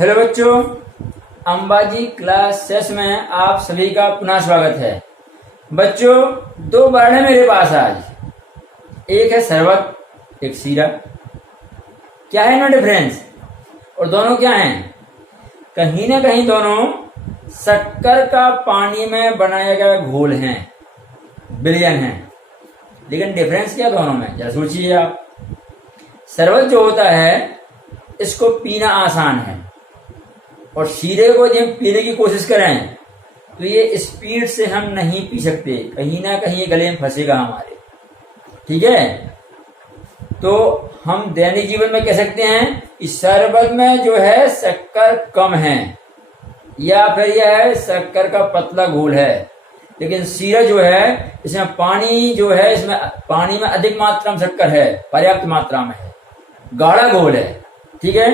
Hello बच्चों, Ambaji class 6 में आप सभी का पुनः स्वागत है। बच्चों, दो वर्ड है मेरे पास आज। एक है शरबत, एक शीरा। क्या है ना डिफरेंस? और दोनों क्या हैं? कहीं ना कहीं दोनों शक्कर का पानी में बनाया गया घोल हैं, विलयन हैं। लेकिन डिफरेंस क्या दोनों में, जरा सोचिए आप। शरबत जो होता है इसको पीना आसान है, और शीरे को जब पीने की कोशिश करें तो ये स्पीड से हम नहीं पी सकते, कहीं ना कहीं ये गले में फंसेगा हमारे। ठीक है, तो हम दैनिक जीवन में कह सकते हैं कि शरबत में जो है शक्कर कम है, या फिर यह है शक्कर का पतला घोल है। लेकिन शीरा जो है इसमें पानी जो है, इसमें पानी में अधिक मात्रा में शक्कर है, पर्याप्त मात्रा में है, गाढ़ा घोल है। ठीक है,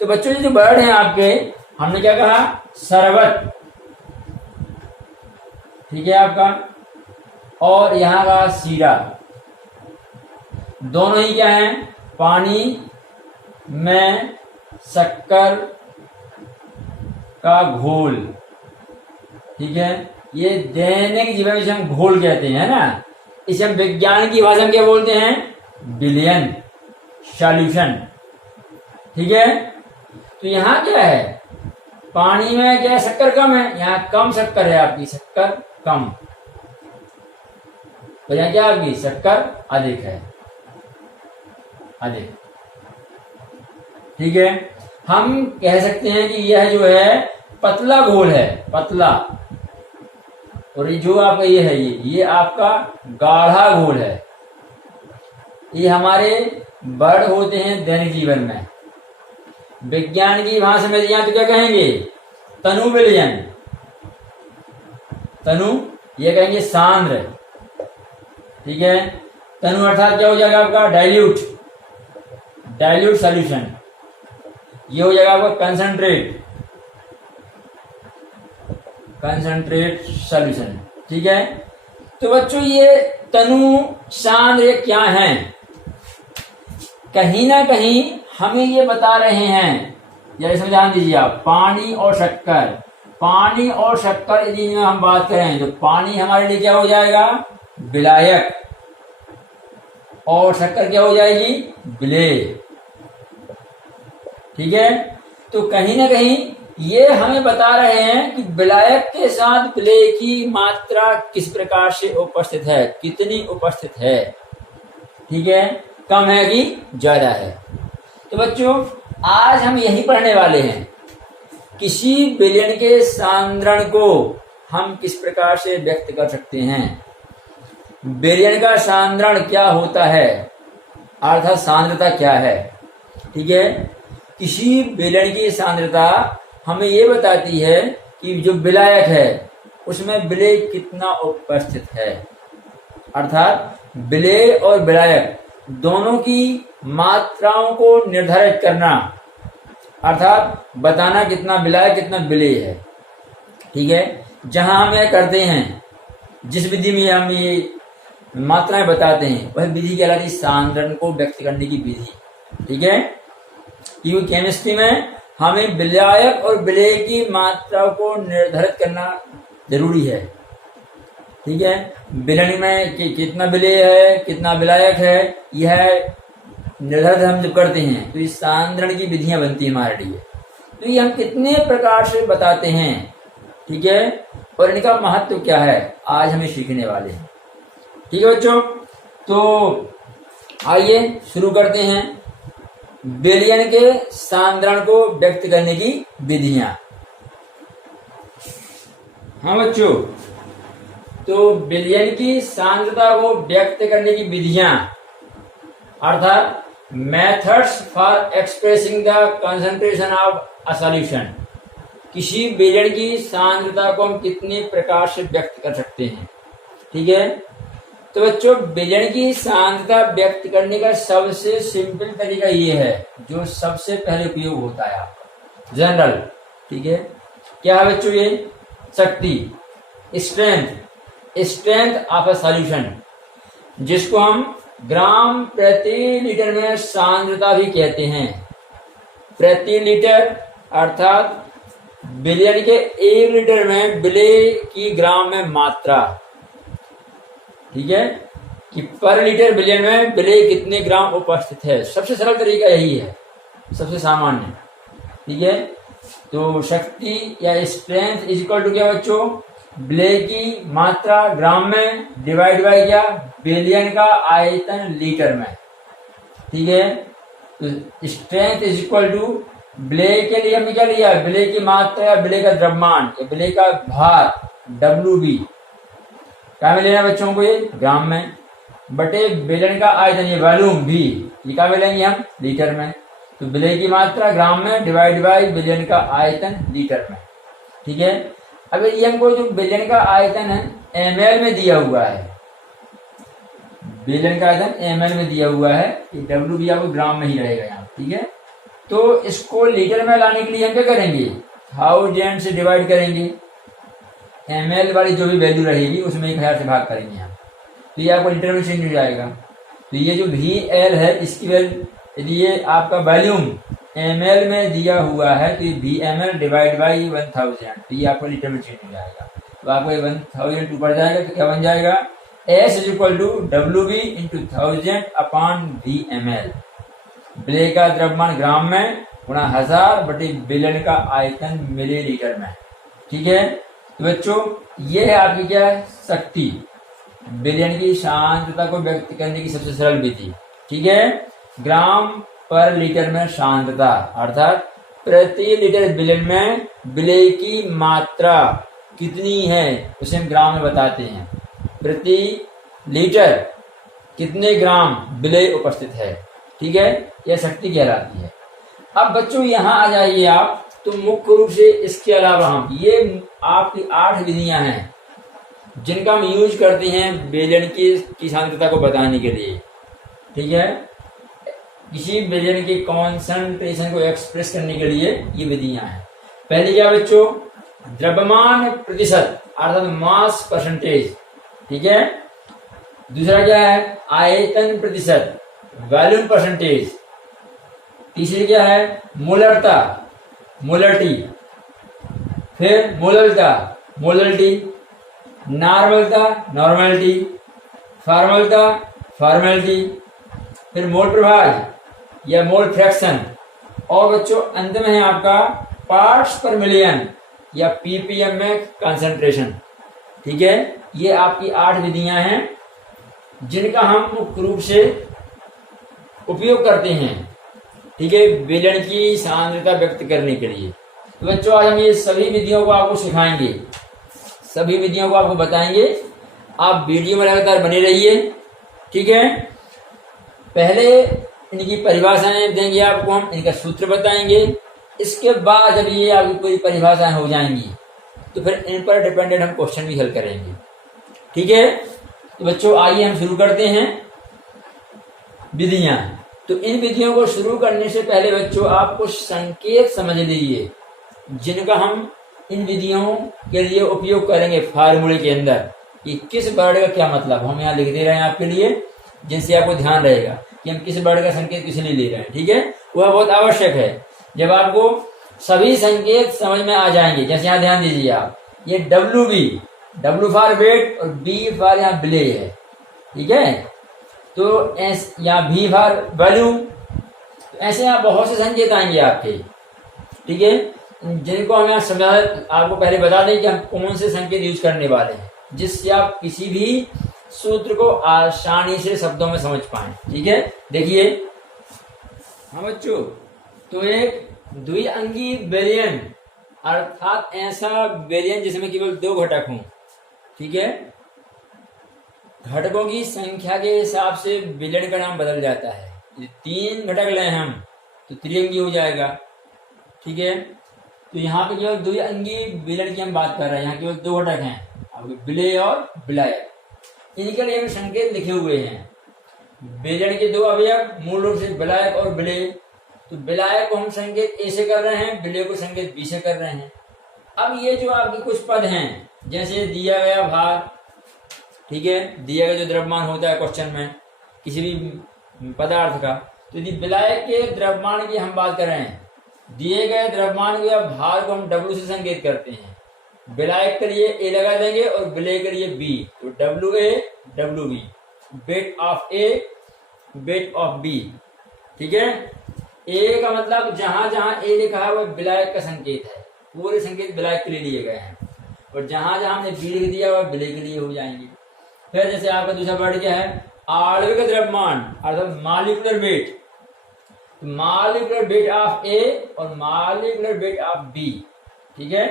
तो बच्चों ये जो वर्ड है आपके, हमने क्या कहा? शरबत। ठीक है आपका, और यहां का शीरा। दोनों ही क्या है? पानी में शक्कर का घोल। ठीक है, ये दैनिक जीवन में हम घोल कहते हैं ना, इसे हम विज्ञान की भाषा में क्या बोलते हैं? विलयन, सॉल्यूशन। ठीक है, तो यहां क्या है? पानी में क्या शक्कर कम है, यहाँ कम शक्कर है आपकी, शक्कर कम। तो यहाँ क्या आपकी शक्कर अधिक है, अधिक। ठीक है, हम कह सकते हैं कि यह जो है पतला घोल है, पतला। और ये जो आपका ये है, ये आपका गाढ़ा घोल है। ये हमारे वर्ड होते हैं दैनिक जीवन में। विज्ञान की भाषा में यहाँ तो क्या कहेंगे? तनु विलयन। तनु ये कहेंगे सांद्र। ठीक है, तनु अर्थात क्या हो जाएगा आपका? Dilute, dilute solution. ये हो जाएगा आपका कंसंट्रेट, कंसंट्रेट सॉल्यूशन। ठीक है, तो बच्चों ये तनु सांद्र क्या है? कहीं ना कहीं हमें ये बता रहे हैं, या इसमें ध्यान दीजिए आप, पानी और शक्कर। पानी और शक्कर यदि हम बात करें तो पानी हमारे लिए क्या हो जाएगा? विलायक, और शक्कर क्या हो जाएगी? विलेय। ठीक है, तो कहीं ना कहीं ये हमें बता रहे हैं कि विलायक के साथ विलेय की मात्रा किस प्रकार से उपस्थित है, कितनी उपस्थित है। ठीक है, कम है कि ज्यादा है। तो बच्चों, आज हम यही पढ़ने वाले हैं, किसी विलयन के सांद्रण को हम किस प्रकार से व्यक्त कर सकते हैं। विलयन का सांद्रण क्या होता है, अर्थात सांद्रता क्या है। ठीक है, किसी विलयन की सांद्रता हमें ये बताती है कि जो विलायक है उसमें विलेय कितना उपस्थित है। अर्थात विलेय और विलायक दोनों की मात्राओं को निर्धारित करना, अर्थात बताना कितना विलायक कितना विलेय है। ठीक है, जहां हम यह करते हैं, जिस विधि में हम ये मात्राएं बताते हैं, वह विधि कहलाती है सांद्रण को व्यक्त करने की विधि। ठीक है, क्योंकि केमिस्ट्री में हमें विलायक और विलेय की मात्रा को निर्धारित करना जरूरी है। ठीक है, विलयन में कितना विलेय है, कितना विलायक है, यह निर्धारित हम जब करते हैं तो इस सांद्रण की विधियां बनती है हमारे लिए। तो ये हम कितने प्रकार से बताते हैं। ठीक है, और इनका महत्व क्या है, आज हमें सीखने वाले हैं। ठीक है बच्चों, तो आइए शुरू करते हैं विलयन के सांद्रण को व्यक्त करने की विधियां। हाँ बच्चों, तो विलयन की सांद्रता को व्यक्त करने की विधियां, अर्थात methods for expressing the concentration of a solution. किसी विलयन की सांद्रता को हम कितने प्रकार से व्यक्त कर सकते हैं। ठीक है, तो बच्चों, विलयन की सांद्रता व्यक्त करने का सबसे सिंपल तरीका ये है, जो सबसे पहले उपयोग होता है आपका, जनरल। ठीक है, क्या है बच्चों? ये शक्ति, strength, strength of a solution, जिसको हम ग्राम प्रति लीटर में सांद्रता भी कहते हैं। प्रति लीटर अर्थात बिलियन के 1 लीटर में विलेय की ग्राम में मात्रा, ठीक है, कि पर लीटर बिलियन में विलेय कितने ग्राम उपस्थित है। सबसे सरल तरीका यही है, सबसे सामान्य, ठीक है। तो शक्ति या स्ट्रेंथ इज इक्वल टू क्या बच्चों, विलेय की मात्रा ग्राम में डिवाइड बाय क्या, बिलियन का आयतन लीटर में, ठीक है। तो स्ट्रेंथ इज इक्वल टू विलेय के लिए हमने क्या लिया, विलेय की मात्रा या विलेय का द्रव्यमान या विलेय का भार WB क्या में लेना बच्चों को, ये ग्राम में, बटे बिलियन का आयतन ये वॉल्यूम भी, ये क्या में लेंगे हम, लीटर में। तो विलेय की मात्रा ग्राम में डिवाइड बाय बिलियन का आयतन लीटर में, ठीक है। अब ये हमको जो बिलियन का आयतन है ml में दिया हुआ है, बिलियन का आयतन ml में दिया हुआ है, ये WB आपको ग्राम में ही रहेगा यहाँ, ठीक है। तो इसको लीटर में लाने के लिए हम क्या करेंगे, 1000 से डिवाइड करेंगे, ml वाली जो भी वैल्यू रहेगी उसमें 1000 से भाग करेंगे हम, तो ये आपको लीटर में चेंज हो जाएगा। तो ये जो VL है इसकी वैल्यू, यदि ये आपका वॉल्यूम ml में दिया हुआ है तो ये VML डिवाइड बाई 1000, तो ये आपको लीटर में चेंज हो जाएगा। तो आपको 1000 ऊपर जाएगा तो क्या बन जाएगा, S is equal to WB into 1000 upon VML, विलेय का द्रव्यमान ग्राम में गुणा 1000 बटे बिलियन का आयतन मिलीलीटर में, ठीक है। तो बच्चों ये है आपकी क्या है, शक्ति, बिलियन की सांद्रता को व्यक्त करने की सबसे सरल विधि, ठीक है। ग्राम पर लीटर में सांद्रता अर्थात प्रति लीटर बिलियन में विलेय की मात्रा कितनी है उसे हम ग्राम में बताते हैं। प्रति लीटर कितने ग्राम विलेय उपस्थित है, ठीक है, यह शक्ति कहलाती है। अब बच्चों यहाँ आ जाइए आप, तो मुख्य रूप से इसके अलावा हम ये आपकी 8 विधियां हैं जिनका हम यूज करते हैं बिलियन की सांद्रता को बताने के लिए, ठीक है। किसी बिलियन के कॉन्सेंट्रेशन को एक्सप्रेस करने के लिए ये विधियां हैं। पहली क्या बच्चों, द्रव्यमान प्रतिशत अर्थात मास परसेंटेज, ठीक है। दूसरा क्या है, आयतन प्रतिशत वॉल्यूम परसेंटेज। तीसरी क्या है, मोलरता मोलरिटी, फिर मोललता मोलरिटी, नॉर्मलता नॉर्मलिटी, फॉर्मलता फॉर्मेलिटी, फिर मोल प्रभाज या मोल फ्रैक्शन, और बच्चों अंत में है आपका पार्ट्स पर मिलियन या ppm में कंसंट्रेशन, ठीक है। ये आपकी 8 विधियां हैं जिनका हम मुख्य रूप से उपयोग करते हैं, ठीक है, बिलियन की सांद्रता व्यक्त करने के लिए। तो बच्चों आज हम ये सभी विधियों को आपको सिखाएंगे, सभी विधियों को आपको बताएंगे। आप वीडियो में लगातार बने रहिए, ठीक है। पहले इनकी परिभाषाएं देंगे आपको हम, इनका सूत्र बताएंगे। इसके बाद जब ये आपकी पूरी परिभाषाएं हो जाएंगी तो फिर इन पर डिपेंडेंट हम क्वेश्चन भी हल करेंगे, ठीक है। तो बच्चों आइए हम शुरू करते हैं विधियां। तो इन विधियों को शुरू करने से पहले बच्चों आप कुछ संकेत समझ लीजिए जिनका हम इन विधियों के लिए उपयोग करेंगे फार्मूले के अंदर, कि किस वर्ड का क्या मतलब हम यहाँ लिख दे रहे हैं आपके लिए, जिनसे आपको ध्यान रहेगा कि हम किस वर्ड का संकेत किस लिए ले रहे हैं, ठीक है। वह बहुत आवश्यक है। जब आपको सभी संकेत समझ में आ जाएंगे, जैसे यहाँ ध्यान दीजिए आप, ये WB, W फॉर वेट और B फॉर यहाँ विलेय है, ठीक है। तो S या V फॉर वॉल्यूम, ऐसे यहाँ बहुत से संकेत आएंगे आपके, ठीक है, जिनको हम यहाँ समझा, आपको पहले बता दें कि हम कौन से संकेत यूज करने वाले हैं जिससे आप किसी भी सूत्र को आसानी से शब्दों में समझ पाएं, ठीक है। देखिए हाँ बच्चों, तो एक द्विअंगी बिलियन अर्थात ऐसा बिलियन जिसमें केवल 2 घटक हों, ठीक है। घटकों की संख्या के हिसाब से बिलियन का नाम बदल जाता है। 3 घटक लें हम तो त्रिअंगी हो जाएगा, ठीक है। तो यहाँ पे केवल द्विअंगी बिलियन की हम बात कर रहे हैं, यहाँ केवल 2 घटक हैं, आपके विलेय और विलायक। इनके लिए हम संकेत लिखे हुए हैं। बिलियन के 2 अवयव मूल रूप से विलायक और विलेय। तो विलायक को हम संकेत ए से कर रहे हैं, विलेय को संकेत बी से कर रहे हैं। अब ये जो आपके कुछ पद हैं, जैसे दिया गया भार, ठीक है, दिया गया जो द्रव्यमान होता है क्वेश्चन में किसी भी पदार्थ का, तो यदि विलायक के द्रव्यमान की हम बात कर रहे हैं दिए गए द्रव्यमान को या भार को हम W से संकेत करते हैं। विलायक के लिए A लगा देंगे और विलेय के लिए B, तो WA WB, weight of A weight of B। ठीक है, A का मतलब जहां जहां A लिखा है वह विलायक का संकेत है, पूरे संकेत विलायक के लिए लिए गए हैं, और जहां जहां हमने B लिख दिया वह विलेय के लिए हो जाएंगे। फिर जैसे आपका दूसरा वर्ड क्या है, आणविक द्रव्यमान अर्थात molecular weight, molecular weight of A और मॉलिक्यूलर वेट ऑफ B। ठीक है,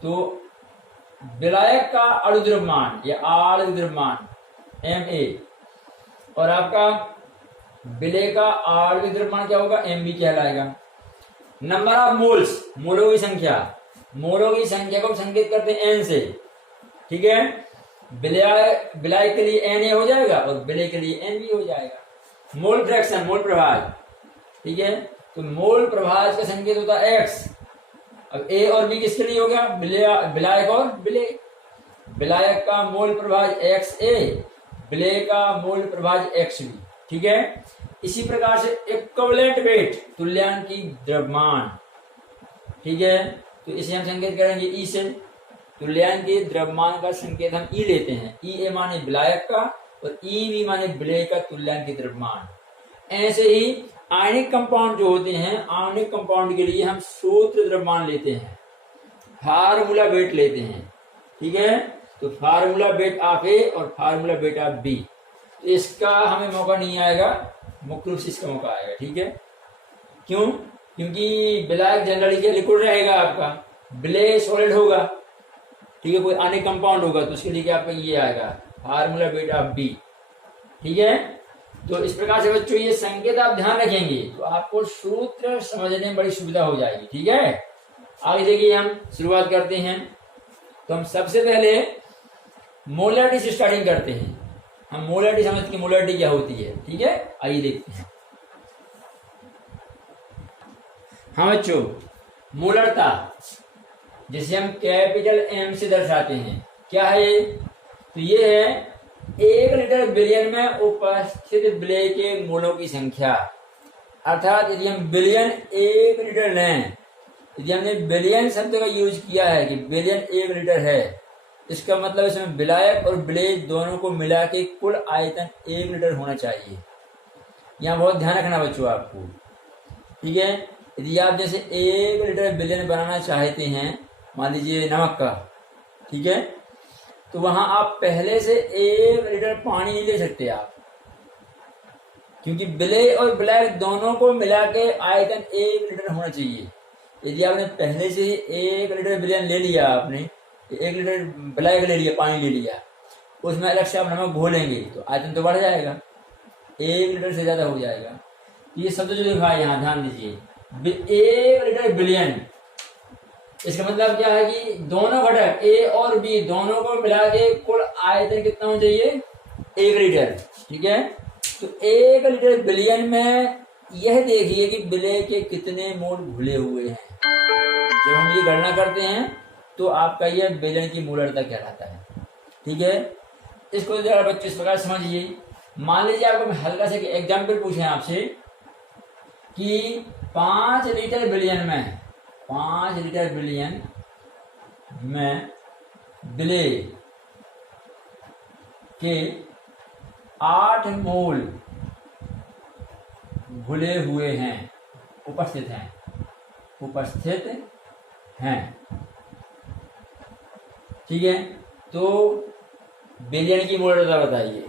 तो विलायक का अणु द्रव्यमान या आणविक द्रव्यमान Ma, और आपका विलेय का आणविक द्रव्यमान क्या होगा, Mb कहलाएगा। नंबर ऑफ मोल्स, मोलों की संख्या, मोलों की संख्या को संकेत करते हैं N से। ठीक है, विलायक के लिए Na हो जाएगा और विलेय के लिए Nb हो जाएगा। मोल फ्रैक्शन, मोल प्रभाज। ठीक है, तो मोल प्रभाज का संकेत होता है X। अब A और B किसके लिए हो गया, विलायक और विलेय। विलायक का मोल प्रभाज XA, विलेय का मोल प्रभाज XB। ठीक है, इसी प्रकार से इक्विवेलेंट वेट, तुल्यांकी द्रव्यमान। ठीक है, तो इसे हम संकेत करेंगे E से। तुल्यांकी द्रव्यमान का संकेत हम E लेते हैं, E माने विलायक का और EB माने विलेय का तुल्यांकी द्रव्यमान। ऐसे ही आयनिक कंपाउंड जो होते हैं, आयनिक कंपाउंड के लिए हम सूत्र द्रव्यमान लेते हैं, फार्मूला वेट लेते हैं। ठीक है, तो फार्मूला वेट ऑफ A और फार्मूला वेट ऑफ B। तो इसका हमें मौका नहीं आएगा, मुख्य रूप से इसका मौका आएगा। ठीक है, क्यों, क्योंकि विलायक जनरली क्या लिक्विड रहेगा आपका, विलेय सॉलिड होगा। ठीक है, कोई आयनिक कंपाउंड होगा तो उसके लिए क्या आपका ये आएगा, फार्मूला वेट ऑफ B। ठीक है, तो इस प्रकार से बच्चों ये संकेत आप ध्यान रखेंगे तो आपको सूत्र समझने में बड़ी सुविधा हो जाएगी। ठीक है, आगे देखिए हम शुरुआत करते हैं। तो हम सबसे पहले मोलरिटी से स्टार्टिंग करते हैं। हम मोलरिटी समझते हैं, मोलरिटी क्या होती है। ठीक है, आइए देखते हैं। हाँ बच्चों, मोलरता जिसे हम कैपिटल M से दर्शाते हैं, क्या है, तो ये है 1 लीटर बिलियन में उपस्थित विलेय के मोलों की संख्या। अर्थात यदि हम बिलियन 1 लीटर लें, यदि हमने बिलियन शब्द का यूज किया है कि बिलियन 1 लीटर है, इसका मतलब इसमें विलायक और विलेय दोनों को मिला के कुल आयतन 1 लीटर होना चाहिए। यहाँ बहुत ध्यान रखना बच्चों आपको। ठीक है, यदि आप जैसे 1 लीटर बिलियन बनाना चाहते हैं, मान लीजिए नमक का, ठीक है, तो वहां आप पहले से 1 लीटर पानी नहीं ले सकते आप, क्योंकि विलेय और विलायक दोनों को मिला के आयतन 1 लीटर होना चाहिए। यदि आपने पहले से ही 1 लीटर विलेय ले लिया, आपने 1 लीटर विलायक ले लिया, पानी ले लिया, उसमें अलग से आप नमक घोलेंगे तो आयतन तो बढ़ जाएगा, 1 लीटर से ज्यादा हो जाएगा। ये शब्द जो लिखा है यहाँ ध्यान दीजिए, 1 लीटर बिलियन, इसका मतलब क्या है कि दोनों घटक A और B दोनों को मिला के कुल आयतन कितना होना चाहिए, 1 लीटर। ठीक है, तो 1 लीटर बिलियन में यह देखिए कि विलेय के कितने मोल घुले हुए हैं। जब हम ये गणना करते हैं तो आपका यह बिलियन की मोलरता कहलाता है। ठीक है, इसको जरा बच्चे इस प्रकार समझिए। मान लीजिए आपको मैं हल्का से एग्जाम्पल पूछे आपसे कि 5 लीटर बिलियन में, 5 लीटर बिलियन में विलेय के 8 मोल घुले हुए हैं, उपस्थित हैं। ठीक है, तो बिलियन की मोलरता बताइए।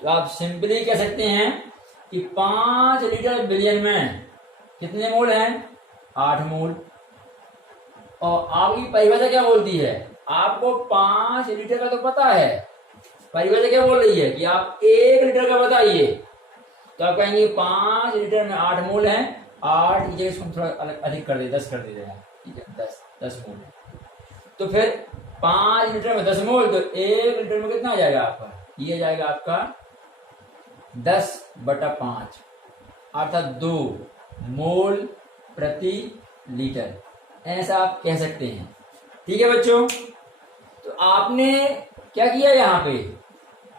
तो आप सिंपली कह सकते हैं कि 5 लीटर बिलियन में कितने मोल हैं, 8 मोल। और आपकी परिभाषा क्या बोलती है, आपको 5 लीटर का तो पता है, परिभाषा क्या बोल रही है कि आप 1 लीटर का बताइए। तो आप कहेंगे 5 लीटर में 8 मोल हैं, 8 की जगह इसको थोड़ा अधिक कर दे, 10 कर देते हैं। ठीक है, 10 मोल है। तो फिर 5 लीटर में 10 मोल, तो 1 लीटर में कितना आ जाएगा आपका, ये जाएगा आपका 10/5, अर्थात 2 मोल प्रति लीटर, ऐसा आप कह सकते हैं। ठीक है बच्चों, तो आपने क्या किया यहाँ पे,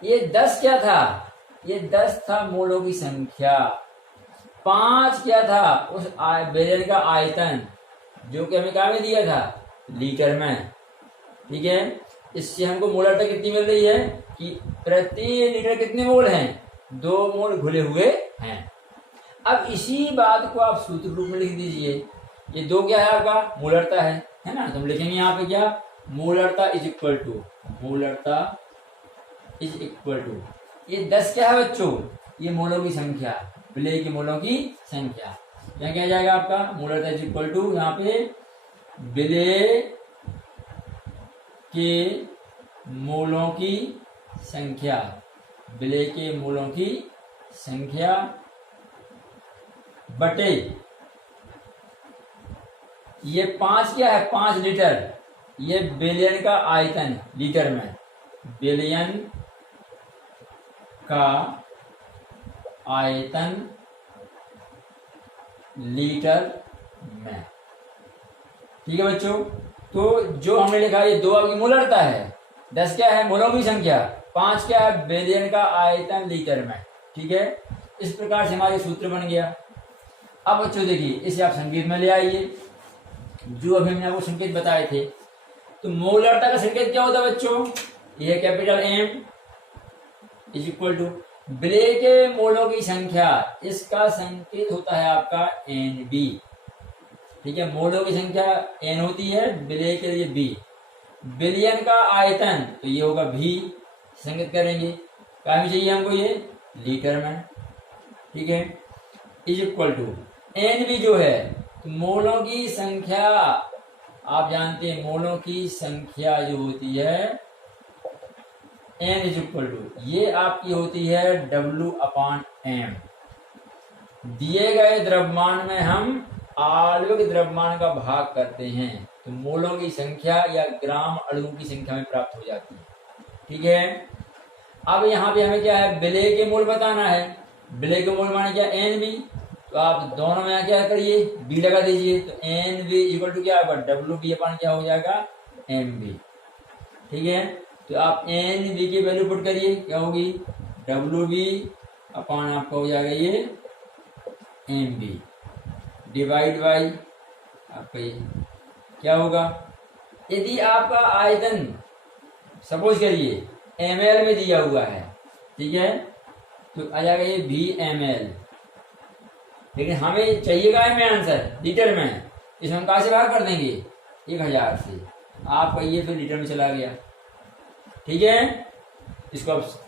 ये 10 क्या था, ये 10 था मोलों की संख्या। 5 क्या था उस बेलन का आयतन, जो कि हमें क्या में दिया था, लीटर में। ठीक है, इससे हमको मोलरता कितनी मिल रही है कि प्रति लीटर कितने मोल हैं, 2 मोल घुले हुए हैं। अब इसी बात को आप सूत्र रूप में लिख दीजिए। ये 2 क्या है आपका, मोलरता है ना। तो हम लिखेंगे यहाँ पे क्या, मोलरता इज इक्वल टू, मोलरता इज इक्वल टू, ये 10 क्या है बच्चों, ये मोलों की संख्या, विलेय के मोलों की संख्या। यहाँ क्या जाएगा आपका, मोलरता इज इक्वल टू, यहाँ पे विलेय के मोलों की संख्या, विलेय के मोलों की संख्या बटे ये 5 क्या है, 5 लीटर, ये बिलियन का आयतन लीटर में, बिलियन का आयतन लीटर में। ठीक है बच्चों, तो जो हमने लिखा ये 2 आपकी मोलरता है, 10 क्या है मोलों की संख्या, 5 क्या है बिलियन का आयतन लीटर में। ठीक है, इस प्रकार से हमारे सूत्र बन गया। अब बच्चों देखिए, इसे आप संकेत में ले आइए, जो अभी हमने आपको संकेत बताए थे। तो मोलरता का संकेत क्या होता है बच्चों, यह capital M is equal to विलेय के मोलों की संख्या, इसका संकेत होता है आपका एन बी। ठीक है, मोलों की संख्या एन होती है, विलेय के लिए बी, बिलियन का आयतन तो ये होगा भी, संकेत करेंगे क्या भी चाहिए हमको, ये लीटर में। ठीक है, is equal to N B जो है, तो मोलों की संख्या, आप जानते हैं मोलों की संख्या जो होती है एन इज इक्वल टू, ये आपकी होती है W अपान एम। दिए गए द्रव्यमान में हम आणविक द्रव्यमान का भाग करते हैं, तो मोलों की संख्या या ग्राम अणुओं की संख्या में प्राप्त हो जाती है। ठीक है, अब यहाँ पे हमें क्या है, विलेय के मोल बताना है। विलेय के मोल माने क्या, एन बी, तो आप दोनों में क्या करिए, बी लगा दीजिए, तो एन बी इक्वल टू क्या होगा, डब्ल्यू बी अपान क्या हो जाएगा, एम बी। ठीक है, तो आप एन बी की वैल्यू पुट करिए, क्या होगी, डब्ल्यू बी अपान आपका हो जाएगा ये एम बी, डिवाइड बाई आपका ये क्या होगा, यदि आपका आयतन सपोज करिए ml में दिया हुआ है, ठीक है, तो आ जाएगा ये भी ml, लेकिन हमें चाहिएगा में आंसर लीटर में, इसमें हम कहाँ से भाग कर देंगे, 1000 से, आपका ये फिर लीटर में चला गया। ठीक है, इसको आप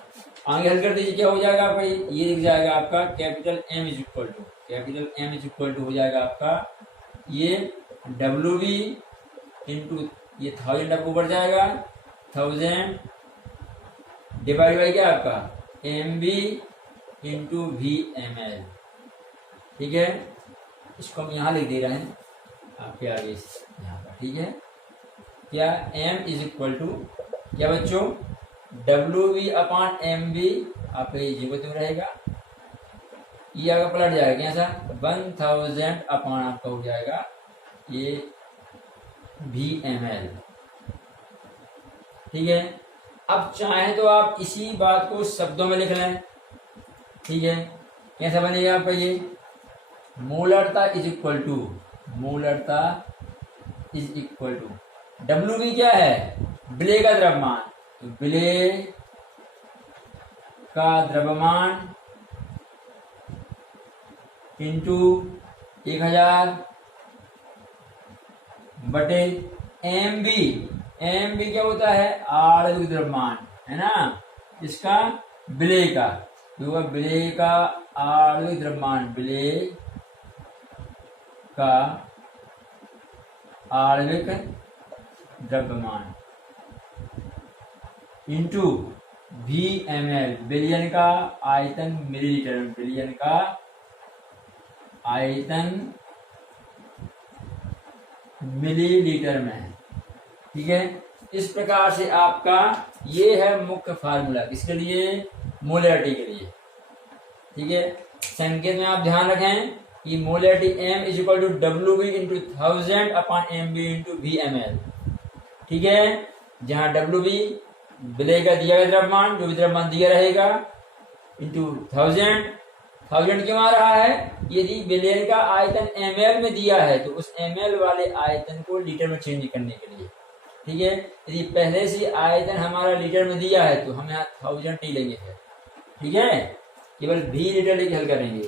आगे हल कर दीजिए, क्या हो जाएगा आपका, ये दिख जाएगा आपका capital M is equal to, capital M is equal to हो जाएगा आपका ये डब्ल्यू बी इंटू ये 1000 आपको बढ़ जाएगा 1000 डिवाइड बाई क्या आपका M B into V M L. ठीक है, इसको हम यहाँ लिख दे रहे हैं आपके आगे यहाँ पर। ठीक है, क्या M इज इक्वल टू क्या बच्चों, डब्ल्यू बी अपान एम बी आपका ये जीरो तो रहेगा, ये आगे पलट जाएगा कैसा 1000 अपान आपका हो जाएगा ये भी एम एल। ठीक है, अब चाहे तो आप इसी बात को शब्दों में लिख लें। ठीक है, कैसा बनेगा आपका ये मोलरता इज इक्वल टू, मोलरता is equal to W B क्या है, विलेय का द्रव्यमान, तो विलेय का द्रव्यमान इंटू 1000 बटे एम बी, एम बी क्या होता है आणविक द्रव्यमान है ना, इसका विलेय का, तो विलेय का आणविक द्रव्यमान, विलेय का आणविक द्रव्यमान इंटू भी एम एल, बिलियन का आयतन मिलीलीटर में, बिलियन का आयतन मिलीलीटर में। ठीक है, इस प्रकार से आपका ये है मुख्य फार्मूला किसके लिए, मोलैरिटी के लिए। ठीक है, संकेत में आप ध्यान रखें कि molarity M is equal to W B into 1000 upon M B into V M L. ठीक है, जहां डब्ल्यू बी विलेय का दिया गया द्रव्यमान, जो भी द्रव्यमान दिया रहेगा, इंटू 1000 1000 क्यों आ रहा है? यदि बिलियन का आयतन ml में दिया है तो उस ml वाले आयतन को लीटर में चेंज करने के लिए, ठीक है। यदि पहले से आयतन हमारा लीटर में दिया है तो हम यहाँ 1000 नहीं लेंगे फिर, ठीक है, केवल v लीटर लेके हल करेंगे।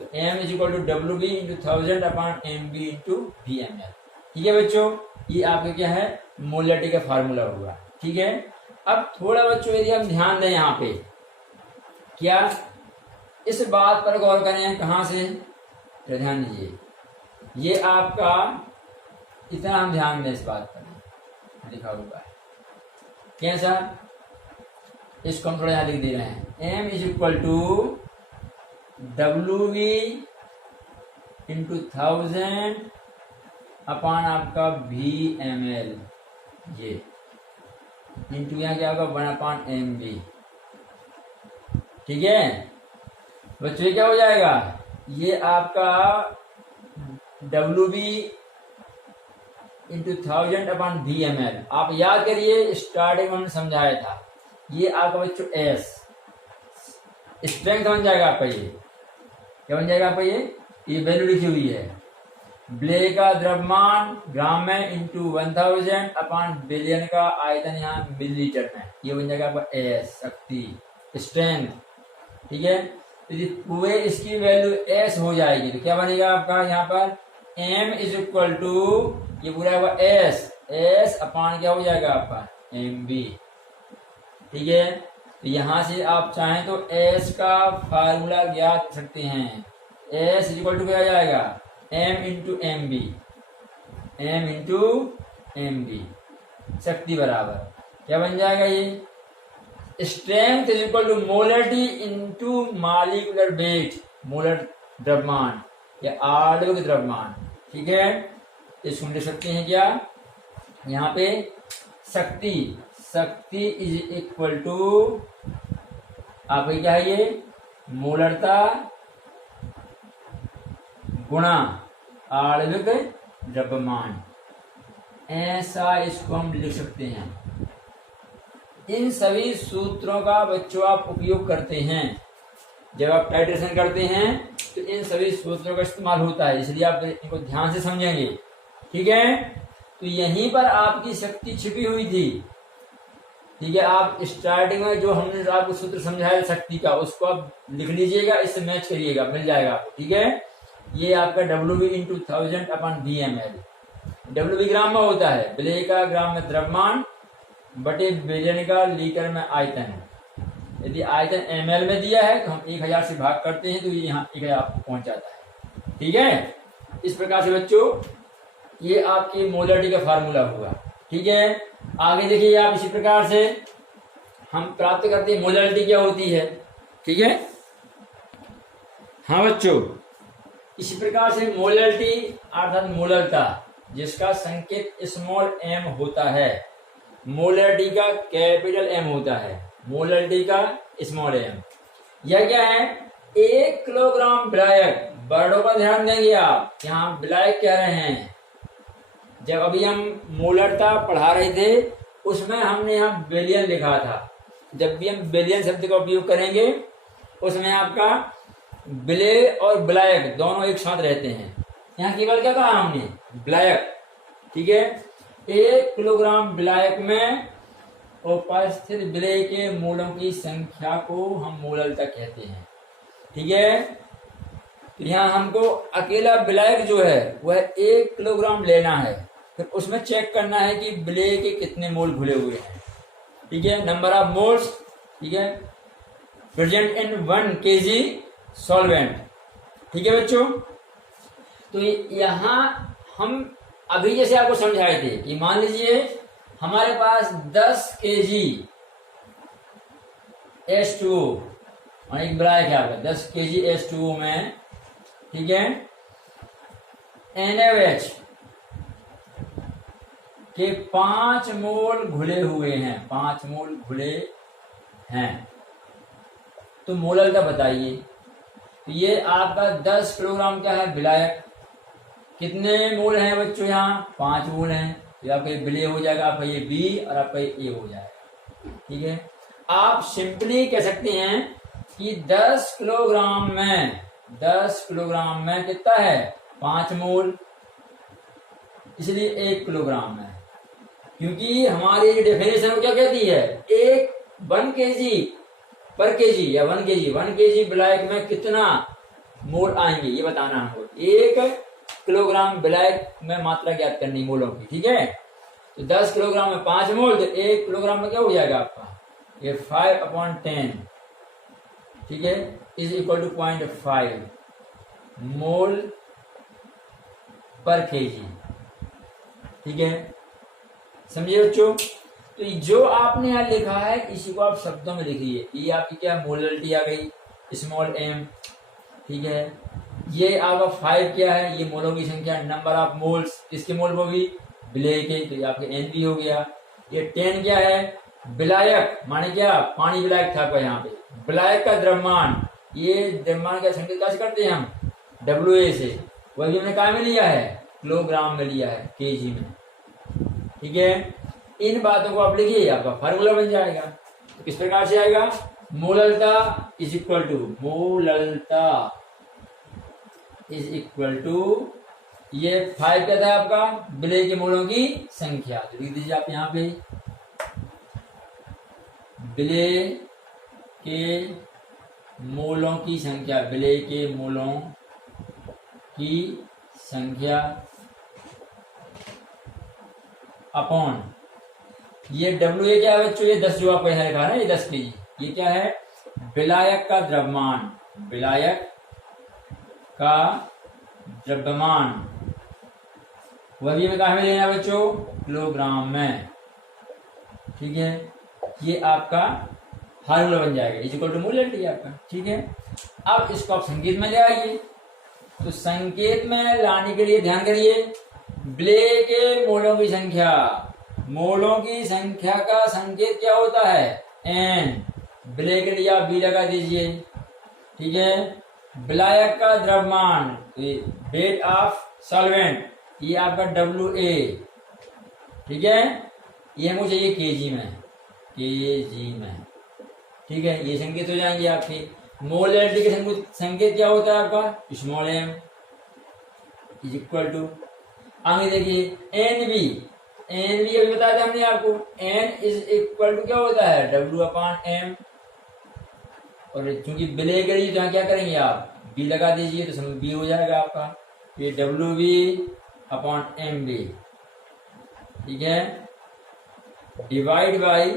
तो m is equal to W B into 1000 upon M B into V M L, ठीक है बच्चों। ये आपका क्या है? मोलरिटी का फार्मूला हुआ, ठीक है। अब थोड़ा बच्चों यदि हम ध्यान दें यहाँ पे, क्या इस बात पर गौर करें, कहाँ से? तो ध्यान दीजिए, ये आपका इतना हम ध्यान दें इस बात पर लिखा हुआ है कैसा, इसको हम थोड़ा यहाँ लिख दे रहे हैं। m is equal to W V into 1000 upon आपका वी एम एल, ये इंटू यहाँ क्या होगा 1 अपॉन एम बी, ठीक है बच्चों। ये क्या हो जाएगा? ये आपका W B into 1000 upon V M L. आप याद करिए स्टार्टिंग में हमने समझाया था, ये आपका बच्चों एस स्ट्रेंथ बन जाएगा आपका। ये क्या बन जाएगा आपका? ये वैल्यू लिखी हुई है, ब्ले का द्रव्यमान ग्राम में इंटू 1000 अपॉन बिलियन का आयतन यहाँ मिलीलीटर में, ये बन जाएगा आपका एस, शक्ति, स्ट्रेंथ, ठीक है। तो ये पूरे इसकी वैल्यू एस हो जाएगी तो क्या बनेगा आपका यहाँ पर? m इज इक्वल टू ये पूरा होगा एस अपॉन क्या हो जाएगा आपका? एम बी, ठीक है। तो यहां से आप चाहें तो s का फार्मूला ज्ञात कर सकते हैं। s इज इक्वल टू क्या जाएगा? m into M B, m into M B, शक्ति बराबर क्या बन जाएगा? ये strength is equal to molarity into molecular weight, molar द्रव्यमान या आणविक द्रव्यमान, ठीक है। इसको हम लिख सकते हैं क्या यहाँ पे? शक्ति इज इक्वल टू आपका क्या है? ये मोलरता गुणा आणविक द्रव्यमान, ऐसा इसको हम लिख सकते हैं। इन सभी सूत्रों का बच्चों आप उपयोग करते हैं जब आप टाइट्रेशन करते हैं, तो इन सभी सूत्रों का इस्तेमाल होता है, इसलिए आप इनको ध्यान से समझेंगे, ठीक है। तो यहीं पर आपकी शक्ति छिपी हुई थी, ठीक है। आप स्टार्टिंग में जो हमने आपको सूत्र समझाया शक्ति का, उसको आप लिख लीजिएगा, इससे मैच करिएगा, मिल जाएगा आपको, ठीक है। ये आपका W B into 1000 upon V M L, W B gram में होता है, बिलियन का ग्राम में द्रव्यमान बटे बिलियन का लीटर में आयतन। यदि आयतन ml में दिया है तो हम 1000 से भाग करते हैं तो ये यहाँ 1000 आपको पहुंच जाता है, ठीक है। इस प्रकार से बच्चों ये आपकी मोलरिटी का फार्मूला हुआ, ठीक है। आगे देखिए आप इसी प्रकार से हम प्राप्त करते हैं मोलरिटी क्या होती है, ठीक है। हाँ बच्चों, इसी प्रकार से मोलरिटी अर्थात मोलरता जिसका संकेत स्मॉल m होता है, मोलरिटी का कैपिटल M होता है, मोलरिटी का स्मॉल m। यह क्या है? 1 किलोग्राम विलायक, वर्डों का ध्यान देंगे आप, यहाँ विलायक कह रहे हैं। जब अभी हम मोलरता पढ़ा रहे थे उसमें हमने यहाँ बिलियन लिखा था, जब भी हम बिलियन शब्द का उपयोग करेंगे उसमें आपका विलेय और विलायक दोनों एक साथ रहते हैं। यहाँ केवल क्या कहा हमने? विलायक, ठीक है। 1 किलोग्राम विलायक में उपस्थित विलेय के मोलों की संख्या को हम मोलरता कहते हैं, ठीक है। तो यहाँ हमको अकेला विलायक जो है वह 1 किलोग्राम लेना है, फिर उसमें चेक करना है कि विलेय के कितने मोल घुले हुए हैं, ठीक है, नंबर ऑफ मोल्स, ठीक है, प्रेजेंट इन 1 kg सॉल्वेंट, ठीक है बच्चों। तो यहाँ हम अभी जैसे आपको समझाए थे कि मान लीजिए हमारे पास 10 kg H2O और एक विलायक है आपका 10 kg H2O में, ठीक है, NaOH के 5 मोल घुले हुए हैं, 5 मोल घुले हैं, तो मोलरता बताइए। तो ये आपका 10 किलोग्राम क्या है? विलायक। कितने मोल हैं बच्चों? यहाँ 5 मोल हैं, तो आपका ये विलेय हो जाएगा, आपका ये बी और आपका ये ए हो जाएगा, ठीक है। आप सिंपली कह सकते हैं कि 10 किलोग्राम में कितना है 5 मोल, इसलिए 1 किलोग्राम है। क्योंकि हमारी जो डेफिनेशन वो क्या कहती है, 1 kg पर केजी या 1 kg ब्लैक में कितना मोल आएंगे ये बताना हमको। 1 किलोग्राम ब्लैक में मात्रा ज्ञात करनी मोलों की, ठीक है। तो 10 किलोग्राम में 5 मोल, तो 1 किलोग्राम में क्या हो जाएगा आपका, ये 5/10, ठीक है, इज इक्वल टू 0.5 मोल पर केजी, ठीक है। समझिए बच्चों। तो जो आपने यहाँ लिखा है इसी को आप शब्दों में लिखिए। ये आपकी क्या मोलरिटी आ गई, स्मॉल m, ठीक है। ये आपका 5 क्या है, ये मोलों की संख्या, नंबर ऑफ मोल्स, किसके मोल वो भी ब्लैक है, तो ये आपके n भी हो गया। ये 10 क्या है, विलायक, माने क्या पानी विलायक था आपका यहाँ पे, विलायक का द्रव्यमान, ये द्रव्यमान का संकेत कैसे करते हैं हम, WA से, वही हमने कहा में लिया है, किलोग्राम में लिया है, केजी में, ठीक है। इन बातों को आप लिखिए, आपका फार्मूला बन जाएगा। तो किस प्रकार से आएगा, मोललता इज इक्वल टू ये 5 क्या था आपका, विलय के मोलों की संख्या, तो लिख दीजिए आप यहाँ पे, विलय के मोलों की संख्या, विलय के मोलों की संख्या अपॉन ये WA क्या है बच्चों, ये 10 जो आपको यहाँ लिखा है ना, ये 10 kg, ये क्या है, विलायक का द्रव्यमान, विलायक का द्रव्यमान, वही हमें कहा में लेना है बच्चों, किलोग्राम में, ठीक है। ये आपका फार्मूला बन जाएगा, इज इक्वल टू मोलरिटी आपका, ठीक है। अब इसको आप संकेत में ले आइए। तो संकेत में लाने के लिए ध्यान करिए, ब्ले के मोलों की संख्या, मोलों की संख्या का संकेत क्या होता है, n, ब्ले के लिए आप B लगा दीजिए, ठीक है। विलायक का द्रव्यमान, वेट ऑफ सॉल्वेंट, ये आपका WA, ठीक है। ये मुझे चाहिए केजी में, ठीक है। ये संकेत हो जाएंगे आपके। मोलरिटी के संकेत क्या होता है आपका, small m is equal to, आगे देखिए NB अभी बताया था हमने आपको, n इज इक्वल टू क्या होता है, W/m, और चूंकि विलय करिए तो यहाँ क्या करेंगे आप, B लगा दीजिए, तो समझ B हो जाएगा आपका, ये WB/MB, ठीक है, डिवाइड बाई,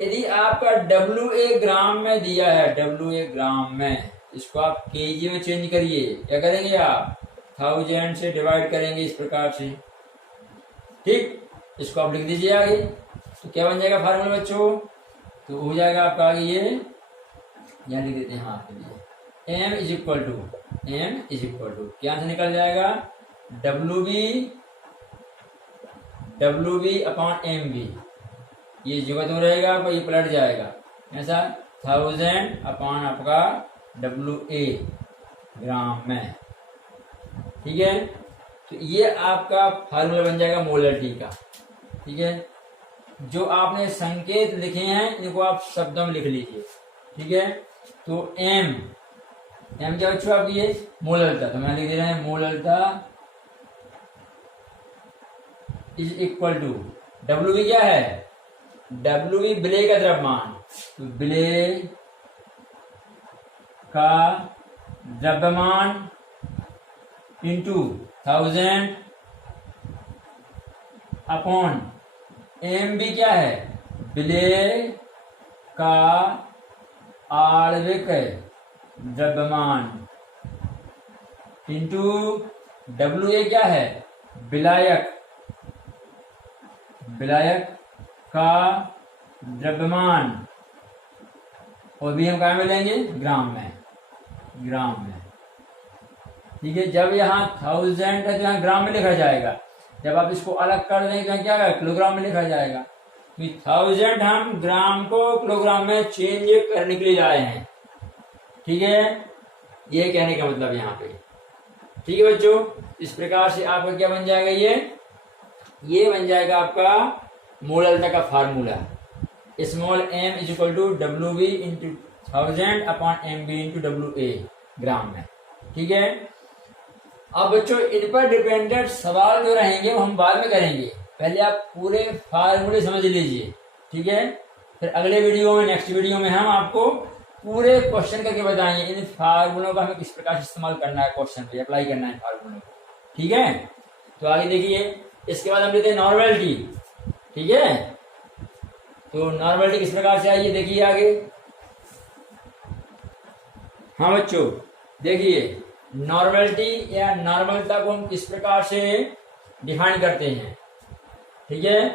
यदि आपका WA ग्राम में दिया है, WA ग्राम में, इसको आप केजी में चेंज करिए, क्या करेंगे आप 1000 से डिवाइड करेंगे इस प्रकार से, ठीक। इसको आप लिख दीजिए आगे, तो क्या बन जाएगा फार्मूला बच्चों, तो हो जाएगा आपका आगे ये, यहाँ लिख देते हैं हाँ आपके लिए, m इज इक्वल टू क्या से निकल जाएगा, WB/MB, ये जगह तो रहेगा आपका, ये पलट जाएगा ऐसा, 1000 अपॉन आपका WA ग्राम में, ठीक है। तो ये आपका फार्मूला बन जाएगा मोलरिटी का, ठीक है। जो आपने संकेत लिखे हैं इनको आप शब्दों में लिख लीजिए, ठीक है। तो m क्या बच्चों आपकी ये मोलरता, तो मैं लिख दे रहे हैं मोलरता इज इक्वल टू, WB क्या है, WB विलय का द्रव्यमान, तो विलय का द्रव्यमान इंटू 1000 अपॉन MB क्या है, विलय का आणविक द्रव्यमान इंटू WA क्या है, विलायक का द्रव्यमान, और भी हम कहाँ में लेंगे, ग्राम में, ठीक है। जब यहाँ 1000 है तो यहाँ ग्राम में लिखा जाएगा, जब आप इसको अलग कर देंगे तो क्या है, किलोग्राम में लिखा जाएगा। 1000 हम ग्राम को किलोग्राम में चेंज करने के लिए आए हैं, ठीक है। ये कहने का मतलब यहाँ पे, ठीक है बच्चों। इस प्रकार से आपका क्या बन जाएगा, ये बन जाएगा आपका मोलरता का formula, small m is equal to WB into 1000 upon M B into W A gram में। ठीक है, अब बच्चों इन पर डिपेंडेंट सवाल जो रहेंगे वो हम बाद में करेंगे, पहले आप पूरे फार्मूले समझ लीजिए। ठीक है, फिर अगले वीडियो में, नेक्स्ट वीडियो में हम आपको पूरे क्वेश्चन करके बताएंगे इन फार्मूलों का हमें किस प्रकार से इस्तेमाल करना है, क्वेश्चन पे अप्लाई करना है फार्मूलों को। ठीक है, तो आगे देखिए, इसके बाद हम लेते हैं नॉर्मलिटी। ठीक है, तो नॉर्मलिटी किस प्रकार से आई है देखिए आगे। हाँ बच्चों देखिए, नॉर्मलिटी या नॉर्मलता को हम किस प्रकार से डिफाइन करते हैं। ठीक है,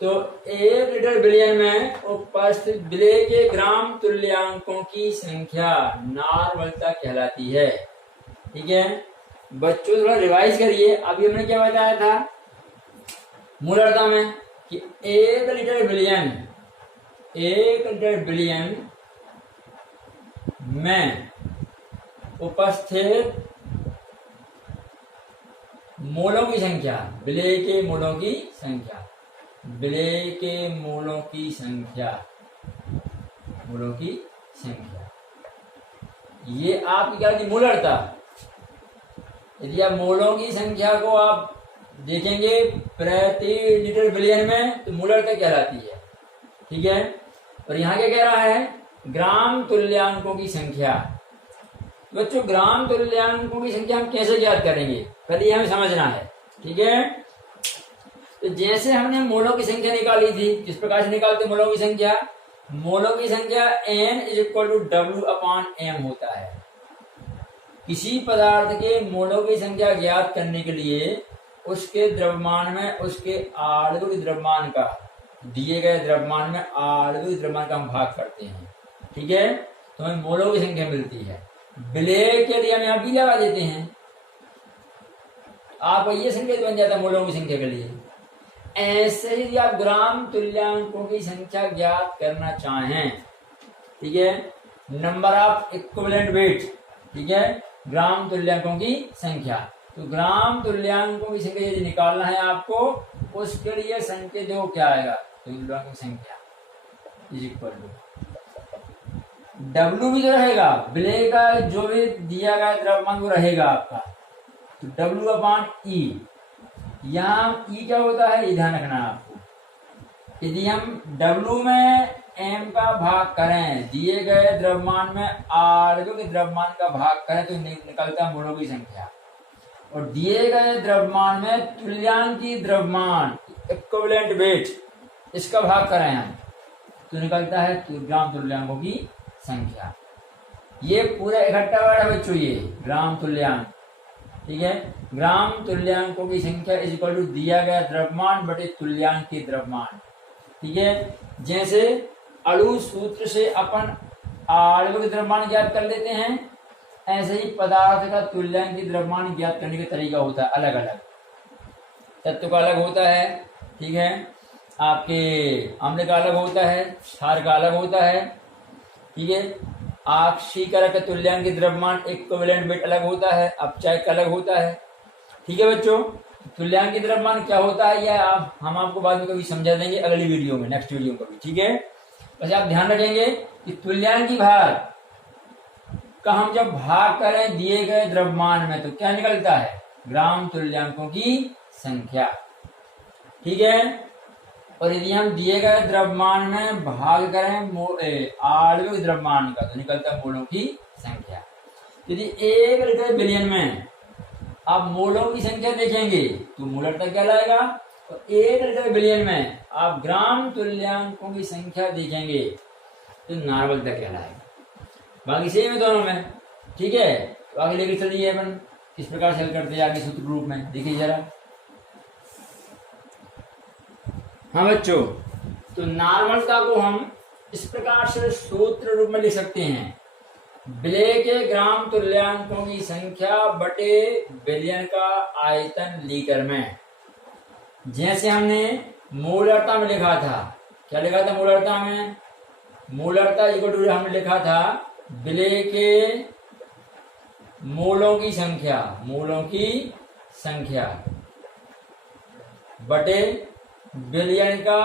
तो 1 लीटर बिलियन में उपस्थित विलेय के ग्राम तुल्यांकों की संख्या नॉर्मलता कहलाती है। ठीक है बच्चों, थोड़ा रिवाइज करिए। अभी हमने क्या बताया था मूलरता में कि 1 लीटर बिलियन में उपस्थित मोलों की संख्या, विलेय के मोलों की संख्या, विलेय के मोलों की संख्या, मोलों की संख्या, ये आपकी क्या थी मूलरता। यदि आप मोलों की संख्या को आप देखेंगे प्रति लीटर बिलियन में तो मूलरता कहलाती है। ठीक है, और यहाँ क्या कह रहा है, ग्राम तुल्यांकों की संख्या। बच्चों ग्राम तुल्यांकों की संख्या हम कैसे ज्ञात करेंगे, पहले ये हमें समझना है। ठीक है, तो जैसे हमने मोलों की संख्या निकाली थी, किस प्रकार से निकालते मोलों की संख्या, मोलों की संख्या n is equal to W upon M होता है। किसी पदार्थ के मोलों की संख्या ज्ञात करने के लिए उसके द्रव्यमान में उसके आणविक द्रव्यमान का, दिए गए द्रव्यमान में आणविक द्रव्यमान का हम भाग करते हैं। ठीक है, तो हमें मोलों की संख्या मिलती है। विलेय के लिए हम यहाँ भी लगा देते हैं, आप ये संकेत बन जाता है मोलों की संख्या के लिए। ऐसे ही आप ग्राम तुल्यांकों की संख्या ज्ञात करना चाहें, ठीक है, नंबर ऑफ इक्विवेलेंट वेट, ठीक है, ग्राम तुल्यांकों की संख्या, तो ग्राम तुल्यांकों की संख्या यदि निकालना है आपको, उसके लिए संकेत देखो क्या आएगा, तुल्यांकों की संख्या इज इक्वल टू डब्ल्यू भी तो रहेगा, विलेय का जो भी दिया गया द्रव्यमान वो रहेगा आपका, तो डब्ल्यू अपॉन ई। यहाँ ई क्या होता है ये ध्यान रखना है आपको। यदि हम डब्ल्यू में एम का भाग करें, दिए गए द्रव्यमान में आणविक द्रव्यमान का भाग करें तो निकलता है मोलों की संख्या, और दिए गए द्रव्यमान में तुल्यांकी द्रव्यमान इक्विवेलेंट वेट इसका भाग करें हम तो निकलता है ग्राम तुल्यांकों की संख्या। ये पूरा इकट्ठा वर्ड है बच्चों, ये ग्राम तुल्यांक, ठीक है, ग्राम तुल्यांकों की संख्या इज इक्वल टू दिया गया द्रव्यमान बटे तुल्यांक की द्रव्यमान। ठीक है, जैसे अणु सूत्र से अपन आणविक द्रव्यमान ज्ञात कर लेते हैं, ऐसे ही पदार्थ का तुल्यांक की द्रव्यमान ज्ञात करने का तरीका होता है, अलग अलग तत्व का अलग होता है। ठीक है, आपके अम्ल का अलग होता है, क्षार का अलग होता है। ठीक है, आक्सीकरण के तुल्यांक की द्रव्यमान इक्विवेलेंट वेट अलग होता है, अपचायक अलग होता है। ठीक है बच्चों, तुल्यांक की द्रव्यमान क्या होता है यह हम आपको बाद में कभी समझा देंगे अगली वीडियो में, नेक्स्ट वीडियो में कभी। ठीक है, बस आप ध्यान रखेंगे कि तुल्यांकी भार का हम जब भाग करें दिए गए द्रव्यमान में तो क्या निकलता है, ग्राम तुल्यांकों की संख्या। ठीक है, और यदि हम दिए गए द्रव्यमान में भाग करें आणविक द्रव्यमान का तो निकलता है मोलों की संख्या। यदि 1 लीटर बिलियन में आप मोलों की संख्या देखेंगे तो मूलरता क्या लाएगा, और 1 लीटर बिलियन में आप ग्राम तुल्यांकों की संख्या देखेंगे तो नॉर्मलता कहलाएगा। बाकी सेम है दोनों में। ठीक है, तो आगे लेके चलिए अपन किस प्रकार से हल करते हैं आगे सूत्र रूप में, देखिए जरा। हाँ बच्चों, तो नॉर्मलता को हम इस प्रकार से सूत्र रूप में लिख सकते हैं, विलेय के ग्राम तुल्यांकों की संख्या बटे बिलियन का आयतन लीटर में। जैसे हमने मूलरता में लिखा था, क्या लिखा था मूलरता में, मूलरता इक्वल टू हमने लिखा था विलेय के मोलों की संख्या, मोलों की संख्या बटे बिलियन का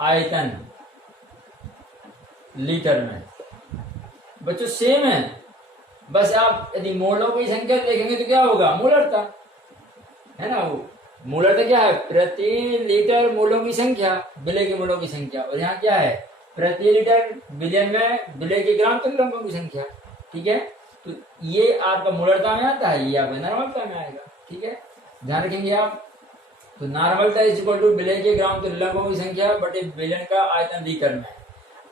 आयतन लीटर में। बच्चों सेम है, बस आप यदि मोलों की संख्या देखेंगे तो क्या होगा, मोलरता है ना। वो मोलरता क्या है, प्रति लीटर मोलों की संख्या, विलय के मोलों की संख्या। और यहाँ क्या है, प्रति लीटर विलयन में विलय के ग्राम तुल्यांकों की संख्या। ठीक है, तो ये आपका मोलरता में आता है, ये आपका नॉर्मलता में आएगा। ठीक है, ध्यान रखेंगे आप। तो नॉर्मलता इज इक्वल टू विलय के ग्राम तुल्यांकों की संख्या बटे विलयन का आयतन लीटर में।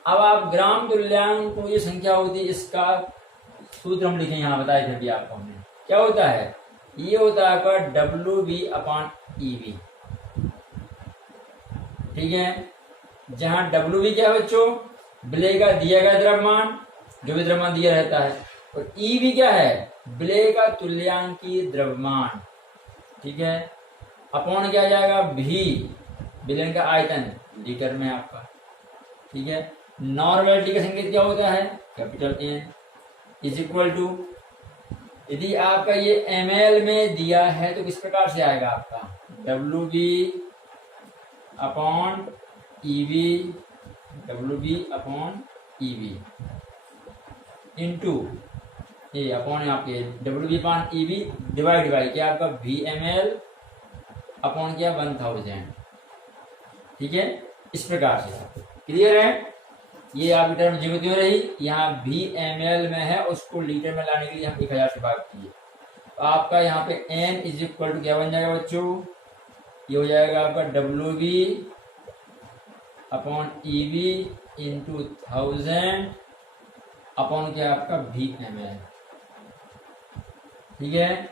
अब आप ग्राम तुल्यांक जो संख्या होती है इसका सूत्र हम लिखें, यहाँ बताए थे अभी आपको हमने, क्या होता है, ये होता है आपका WV/EV। ठीक है, जहां WV क्या है बच्चों, विलय का दिया गया द्रव्यमान, जो भी द्रव्यमान दिया रहता है, और EV क्या है, विलय का तुल्यांकी द्रव्यमान। ठीक है, अपॉन क्या आ जाएगा, V विलयन का आयतन लीटर में आपका। ठीक है, नॉर्मलिटी का संकेत क्या होता है, capital N is equal to, यदि आपका ये ml में दिया है तो किस प्रकार से आएगा आपका, WV/EV इंटू ये अपॉन आपके WV/EV डिवाइड बाई क्या आपका VML अपॉन क्या 1000। ठीक है, इस प्रकार से क्लियर है। ये आपकी टर्म जीरो क्यों रही, यहाँ VML में है, उसको लीटर में लाने के लिए हम 1000 से भाग किए। तो आपका यहाँ पे N इज इक्वल टू क्या बन जाएगा बच्चों, ये हो जाएगा आपका WV/EV इंटू 1000 अपॉन क्या आपका VML। ठीक है,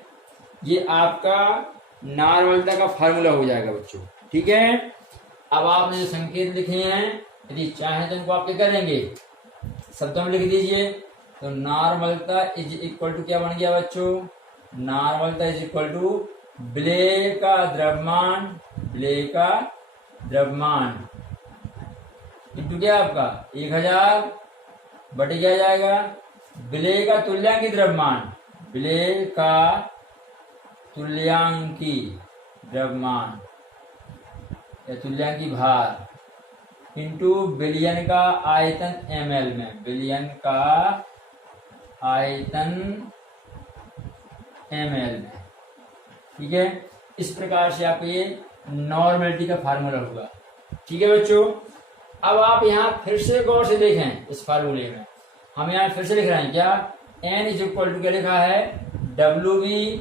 ये आपका नॉर्मलता का फार्मूला हो जाएगा बच्चों। ठीक है, अब आपने जो संकेत लिखे हैं यदि चाहें तो इनको आप क्या करेंगे, शब्दों में लिख दीजिए। तो नॉर्मलता इज इक्वल टू क्या बन गया बच्चों, नॉर्मलता इज इक्वल टू विलय का द्रव्यमान, विलय का द्रव्यमान इंटू क्या आपका 1000 बटे क्या जाएगा, विलय का तुल्यांकी द्रव्यमान, विलय का तुल्यांकी द्रव्यमान या तुल्यांकी भार इंटू विलयन का आयतन ml में, विलयन का आयतन ml में। ठीक है, इस प्रकार से आपको ये नॉर्मलिटी का फार्मूला होगा। ठीक है बच्चों, अब आप यहाँ फिर से गौर से देखें इस फार्मूले में, हम यहाँ फिर से लिख रहे हैं क्या, N इज इक्वल टू क्या लिखा है, WV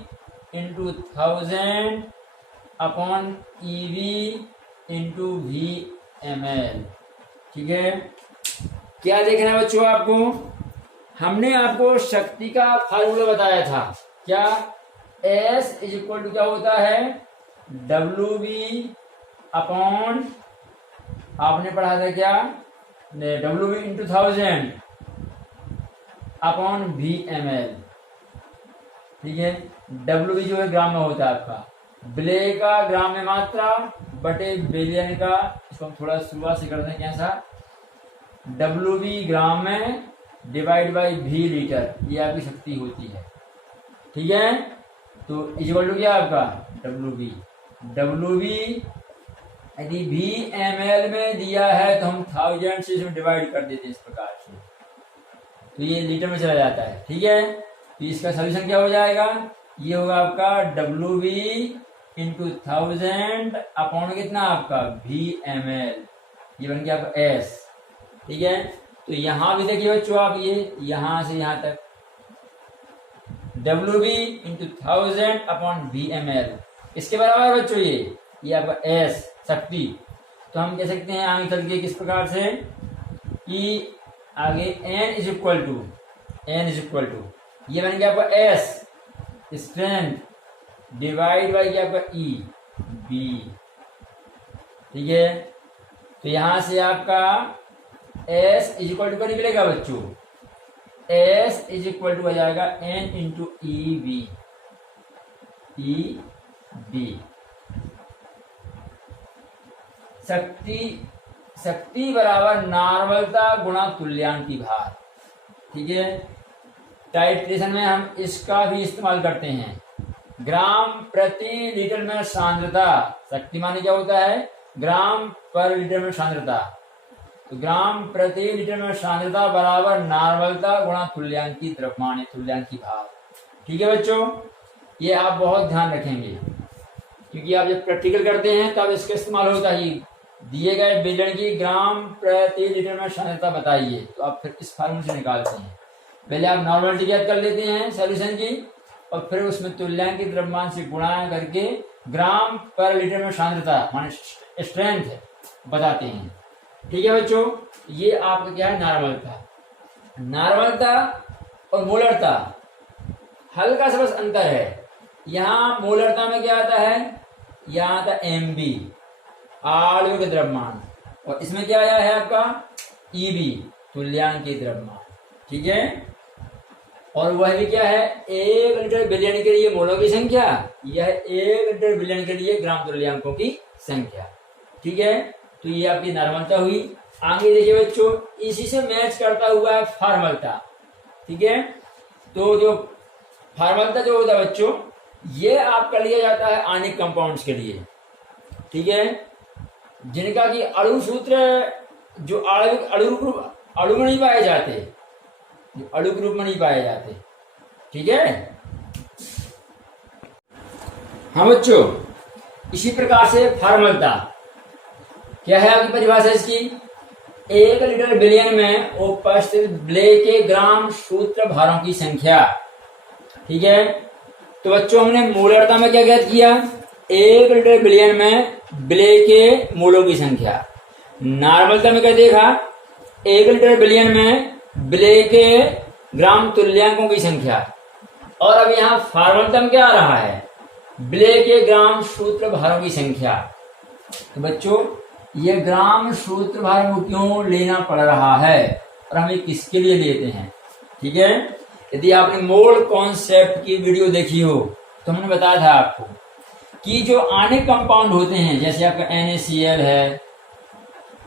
into 1000 upon EV into VML। ठीक है, क्या देखना है बच्चों आपको, हमने आपको शक्ति का फार्मूला बताया था, क्या S इज इक्वल टू क्या होता है, WV अपॉन आपने पढ़ा था क्या, WV इंटू 1000 अपॉन VML। ठीक है, WV जो है ग्राम में होता है आपका, विलय का ग्राम में मात्रा बटे विलयन का, इसको हम थोड़ा शुरुआत से करते हैं कैसा, WV ग्राम में डिवाइड बाई V लीटर, ये आपकी शक्ति होती है। ठीक है, तो इक्वल टू क्या आपका WV यदि VML में दिया है तो हम 1000 से इसमें डिवाइड कर देते हैं इस प्रकार से, तो ये लीटर में चला जाता है। ठीक है, तो इसका सोल्यूशन क्या हो जाएगा, ये होगा आपका WV इंटू 1000 अपॉन कितना आपका VML, ये बन गया आपका S। ठीक है, तो यहां भी देखिए बच्चों आप, ये यहां से यहां तक WV इंटू 1000 अपॉन VML, इसके बराबर बच्चों ये आपका S शक्ति। तो हम कह सकते हैं आगे चल के किस प्रकार से कि आगे N इज इक्वल टू ये बन गया आपका S स्ट्रेंथ डिवाइड बाई क्या आपका E B। ठीक है, तो यहां से आपका S इज इक्वल टू क्या निकलेगा बच्चों, S इज इक्वल टू हो जाएगा N इंटू EB। शक्ति बराबर नॉर्मलता गुणा तुल्यांकी भार। ठीक है, टाइट्रेशन में हम इसका भी इस्तेमाल करते हैं, ग्राम प्रति लीटर में सांद्रता, शक्ति माने क्या होता है, ग्राम पर लीटर में सांद्रता। तो ग्राम प्रति लीटर में सांद्रता बराबर नार्मलता गुणा तुल्यांकी द्रव्यमान, तुल्यांकी भार। ठीक है बच्चों, ये आप बहुत ध्यान रखेंगे क्योंकि आप जब प्रैक्टिकल करते हैं तब इसका इस्तेमाल होता है। दिए गए विलयन की ग्राम प्रति लीटर में सांद्रता बताइए, तो आप फिर इस फार्मूले से निकालते हैं। पहले आप नॉर्मलिटी ज्ञात कर लेते हैं सॉल्यूशन की और फिर उसमें तुल्यांकी द्रव्यमान से गुणा करके ग्राम पर लीटर में सांद्रता माने स्ट्रेंथ बताते हैं। ठीक है बच्चों, ये आपका क्या है नार्मलता। नार्मलता और मोलरता हल्का सा बस अंतर है। यहाँ मोलरता में क्या आता है, यहाँ आता MB आणविक द्रव्यमान, और इसमें क्या आया है आपका EB तुल्यांकी द्रव्यमान। ठीक है, और वह भी क्या है 1 लीटर बिलियन के लिए मोलों की संख्या, यह 1 लीटर बिलियन के लिए ग्राम तुल्यांकों की संख्या। ठीक है, तो ये आपकी नॉर्मलता हुई। आगे देखिए बच्चों, इसी से मैच करता हुआ है फार्मलता। ठीक है, तो जो फार्मलता जो होता है बच्चों, ये आपका लिया जाता है आयनिक कंपाउंड्स के लिए। ठीक है, जिनका कि अणु सूत्र जो अणु में नहीं पाए जाते, अणु के रूप में नहीं पाए जाते। ठीक है, हाँ बच्चों, इसी प्रकार से फार्मलता क्या है आपकी परिभाषा इसकी, 1 लीटर बिलियन में उपस्थित विलेय के ग्राम सूत्र भारों की संख्या। ठीक है, तो बच्चों हमने मोलरता में क्या ज्ञात किया, 1 लीटर बिलियन में विलेय के मोलों की संख्या। नॉर्मलता में क्या देखा, 1 लीटर बिलियन में विलेय के ग्राम तुल्यांकों की संख्या। और अब यहाँ फार्मलता में क्या आ रहा है, विलेय के ग्राम सूत्र भारों की संख्या। तो बच्चों ये ग्राम सूत्र भार को क्यों लेना पड़ रहा है और हम ये किसके लिए लेते हैं। ठीक है, यदि आपने मोल कॉन्सेप्ट की वीडियो देखी हो तो हमने बताया था आपको कि जो आयनिक कंपाउंड होते हैं, जैसे आपका NaCl है,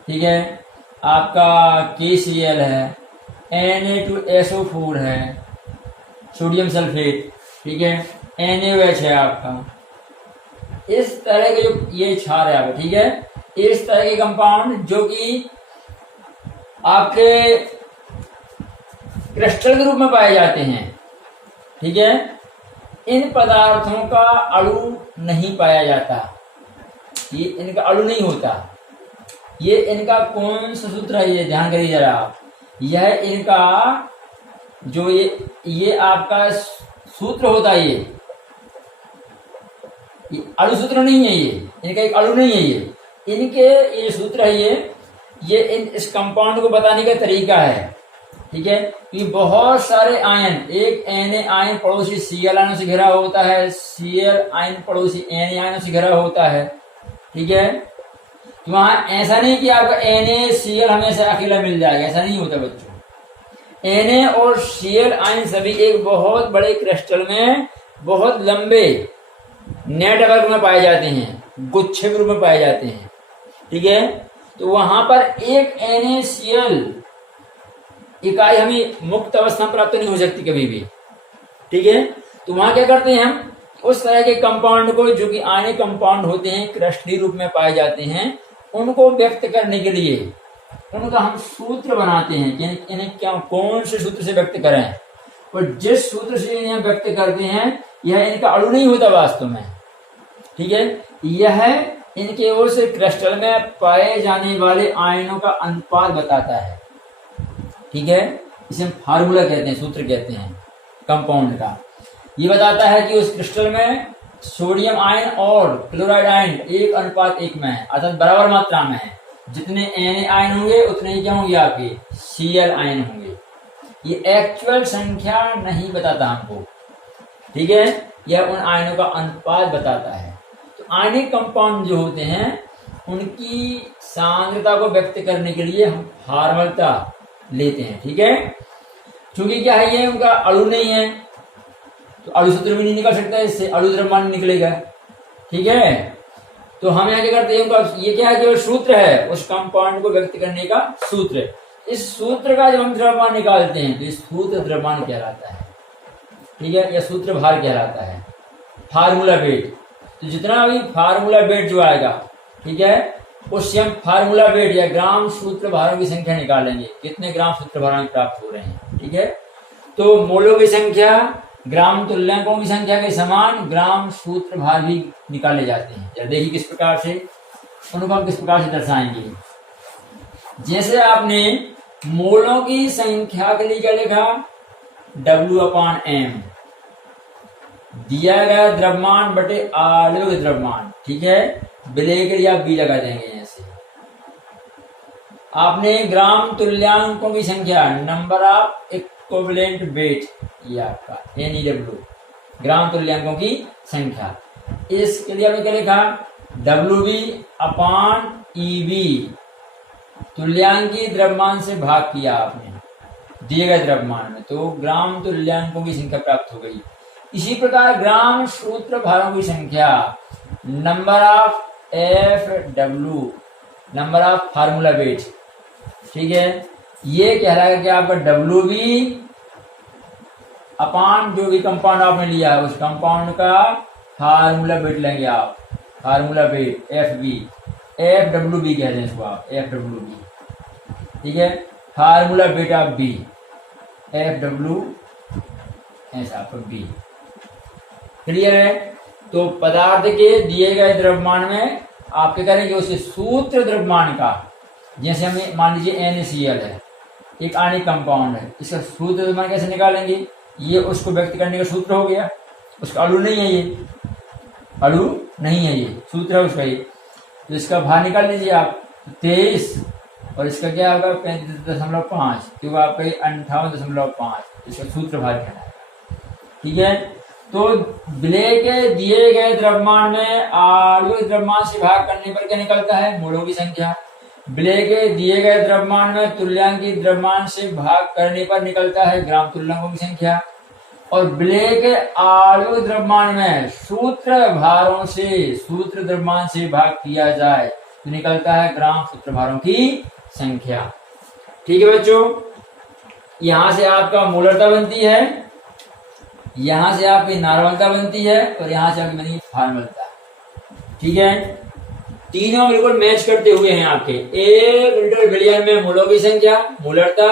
ठीक है, आपका KCl है, Na2SO4 है, सोडियम सल्फेट, ठीक है, NaOH है आपका, इस तरह के जो ये क्षार है आपका, ठीक है, इस तरह के कंपाउंड जो कि आपके क्रिस्टल के रूप में पाए जाते हैं। ठीक है, इन पदार्थों का अणु नहीं पाया जाता, ये इनका अणु नहीं होता। ये इनका कौन सा सूत्र है, ये ध्यान करिए जरा आप, यह इनका जो ये आपका सूत्र होता है, ये अणु सूत्र नहीं है, ये इनका एक अणु नहीं है, ये इनके ये सूत्र है, ये इस कंपाउंड को बताने का तरीका है। ठीक है, कि बहुत सारे आयन, एक Na आयन पड़ोसी Cl आयनों से घिरा होता है, Cl आयन पड़ोसी Na आयनों से घिरा होता है। ठीक है, तो वहां ऐसा नहीं कि आपका NaCl हमेशा अकेला मिल जाएगा, ऐसा नहीं होता बच्चों। Na और Cl आयन सभी एक बहुत बड़े क्रिस्टल में बहुत लंबे नेटवर्क में पाए जाते हैं, गुच्छे के रूप में पाए जाते हैं। ठीक है, तो वहां पर एक NaCl इकाई हमें मुक्त अवस्था प्राप्त नहीं हो सकती कभी भी। ठीक है, तो वहां क्या करते हैं हम, उस तरह के कंपाउंड को जो कि आयनिक कंपाउंड होते हैं, क्रिस्टलीय रूप में पाए जाते हैं, उनको व्यक्त करने के लिए उनका हम सूत्र बनाते हैं कि इन्हें क्या कौन से सूत्र से व्यक्त करें। और जिस सूत्र से इन्हें व्यक्त करते हैं यह इनका अणु नहीं होता वास्तव में। ठीक है, यह इनके ओर से क्रिस्टल में पाए जाने वाले आयनों का अनुपात बताता है। ठीक है, इसे हम फार्मूला कहते हैं, सूत्र कहते हैं कंपाउंड का। ये बताता है कि उस क्रिस्टल में सोडियम आयन और क्लोराइड आयन 1:1 में है, अर्थात बराबर मात्रा में है। जितने Na आयन होंगे उतने ही क्या होंगे आपके Cl आयन होंगे। ये एक्चुअल संख्या नहीं बताता हमको। ठीक है, यह उन आयनों का अनुपात बताता है। तो आयनिक कंपाउंड जो होते हैं उनकी सांद्रता को व्यक्त करने के लिए हम फार्मलता लेते हैं। ठीक है, क्योंकि क्या है, ये उनका अणु नहीं है तो अणु सूत्र भी नहीं निकल सकता, इससे अणु द्रव्यमान निकलेगा। ठीक है, तो हम यहाँ क्या करते हैं, उनका ये क्या है, जो सूत्र है उस कंपाउंड को व्यक्त करने का सूत्र। इस सूत्र का जब हम द्रव्यमान निकालते हैं तो इस सूत्र द्रव्यमान कहलाता है। ठीक है, यह सूत्र भार कहलाता है, फार्मूला वेट। तो जितना भी फार्मूला वेट जो आएगा, ठीक है, उससे हम फार्मूला वेट या ग्राम सूत्र भारों की संख्या निकालेंगे, कितने ग्राम सूत्र भार प्राप्त हो रहे हैं। ठीक है, तो मोलों की संख्या ग्राम तुल्यांकों की संख्या के समान ग्राम सूत्र भार भी निकाले जाते हैं। या देखिए किस प्रकार से, उनको हम किस प्रकार से दर्शाएंगे। जैसे आपने मोलों की संख्या के लिए क्या लिखा, W/M, दिया गया द्रव्यमान बटे आणविक द्रव्यमान। ठीक है, विलेय के लिए आप B लगा देंगे। ऐसे आपने ग्राम तुल्यांकों की संख्या, नंबर ऑफ इक्विवेलेंट वेट, ये आपका NEW, ग्राम तुल्यांकों की संख्या। इसके लिए आपने क्या लिखा, WB/EB, तुल्यांकी द्रव्यमान से भाग किया आपने दिए गए द्रव्यमान में, तो ग्राम तुल्यांकों की संख्या प्राप्त हो गई। इसी प्रकार ग्राम सूत्र भारों की संख्या, number of FW, number of formula wait. ठीक है, ये कहलाएगा कि आपका WB अपान जो भी कंपाउंड आपने लिया है उस कंपाउंड का फार्मूला वेट लेंगे आप, फार्मूला वेट FB, FWB कह दें इसको आप, FWB। ठीक है, formula weight of B, FW ऐसा आपका B। क्लियर है। तो पदार्थ के दिए गए द्रव्यमान में आप क्या करेंगे, उसे सूत्र द्रव्यमान का, जैसे हमें मान लीजिए NaCl है, एक आणविक कंपाउंड है, इसका सूत्र द्रव्यमान कैसे निकालेंगे, ये उसको व्यक्त करने का सूत्र हो गया। उसका अणु नहीं है, ये अणु नहीं है, ये सूत्र है उसका। ये तो इसका भार निकाल लीजिए आप, 23, और इसका क्या होगा 35.5, क्योंकि आपका 58.5, इसका सूत्र भार कहलाएगा। ठीक है, तो विलेय के दिए गए द्रव्यमान में आणविक द्रव्यमान से भाग करने पर क्या निकलता है, मोलों की संख्या। विलेय के दिए गए द्रव्यमान में तुल्यांकी द्रव्यमान से भाग करने पर निकलता है ग्राम तुल्यांकों की संख्या। और विलेय के आणविक द्रव्यमान में सूत्र भारों से, सूत्र द्रव्यमान से भाग किया जाए तो निकलता है ग्राम सूत्र भारों की संख्या। ठीक है बच्चों, यहां से आपका मोलरता बनती है, यहां से आपकी नार्मलता बनती है, और यहां से आपकी बनी फार्मलता। ठीक है, तीनों बिल्कुल मैच करते हुए हैं आपके। 1 लीटर बिलियन में मोलों की संख्या मोलरता,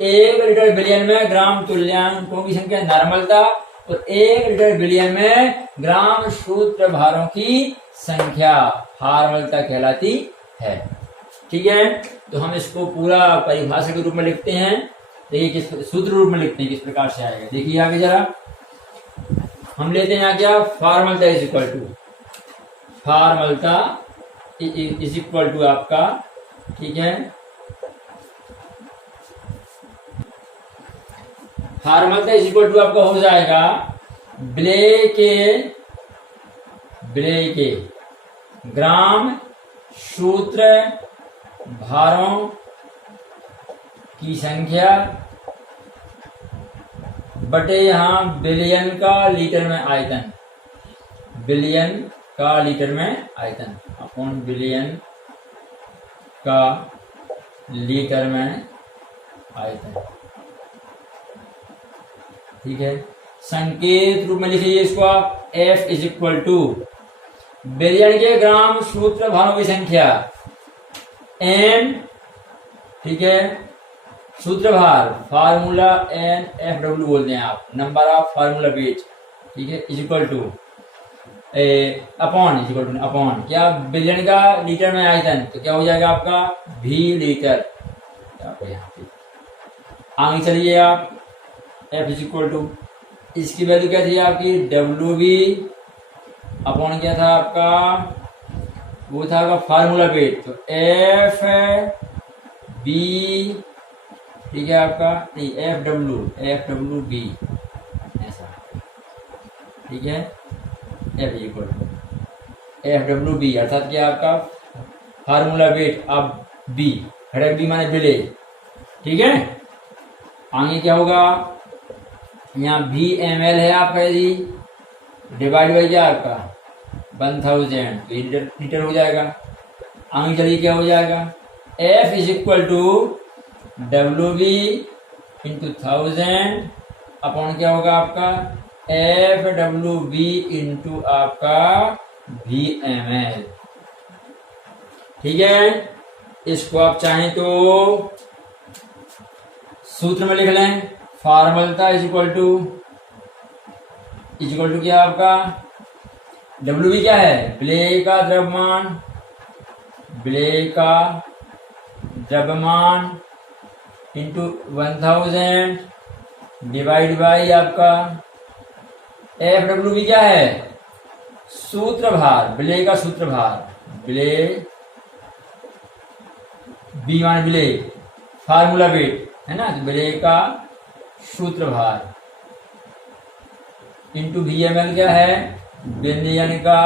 1 लीटर बिलियन में ग्राम तुल्यांकों की संख्या नार्मलता, और 1 लीटर बिलियन में ग्राम सूत्र भारों की संख्या फार्मलता कहलाती है। ठीक है, तो हम इसको पूरा परिभाषा के रूप में लिखते हैं। देखिए किस सूत्र रूप में लिखते हैं, किस प्रकार से आएगा। देखिए आगे जरा हम लेते हैं क्या, फार्मलता इज इक्वल टू, फार्मलता इज इक्वल टू आपका, ठीक है, फार्मलता इज इक्वल टू आपका हो जाएगा विलेय के ग्राम सूत्र भारों की संख्या बटे यहां बिलियन का लीटर में आयतन, बिलियन का लीटर में आयतन अपॉन बिलियन का लीटर में आयतन। ठीक है, संकेत रूप में लिखिए इसको आप, F is equal two billion के ग्राम सूत्र भारों की संख्या N, ठीक है, सूत्र भार फार्मूला NFW बोलते हैं आप, नंबर ऑफ फार्मूला वेट, ठीक है, is equal two upon, is equal two upon क्या, बिलियन का लीटर में आयतन, तो क्या हो जाएगा आपका V लीटर। यहाँ पे आगे चलिए आप, F इज इक्वल टू, इसकी वैल्यू क्या थी आपकी WB अपॉन क्या था आपका, वो था आपका फार्मूला वेट, तो FB, ठीक है आपका, नहीं FWB ऐसा, ठीक है, F इक्वल टू FWB अर्थात क्या आपका फार्मूला वेट अब B, घटक B माने विलेय। ठीक है, आगे क्या होगा, यहाँ VML है आपका, यदि डिवाइड बाई क्या आपका 1000 तो लीटर हो जाएगा। आगे चलिए क्या हो जाएगा, F is equal to WB into 1000 upon क्या होगा आपका FWB इंटू आपका VML। ठीक है, इसको आप चाहें तो सूत्र में लिख लें। फॉर्मूला इज इक्वल टू क्या आपका डब्ल्यू भी क्या है, विलेय का द्रव्यमान इंटू 1000 डिवाइड बाई आपका एफ डब्ल्यू भी क्या है, सूत्र भार, विलेय का सूत्र भार, विलेय बी मान विलेय, फार्मूला वेट है ना, तो विलेय का सूत्र भार इंटू वी एम एल क्या है, बिलियन का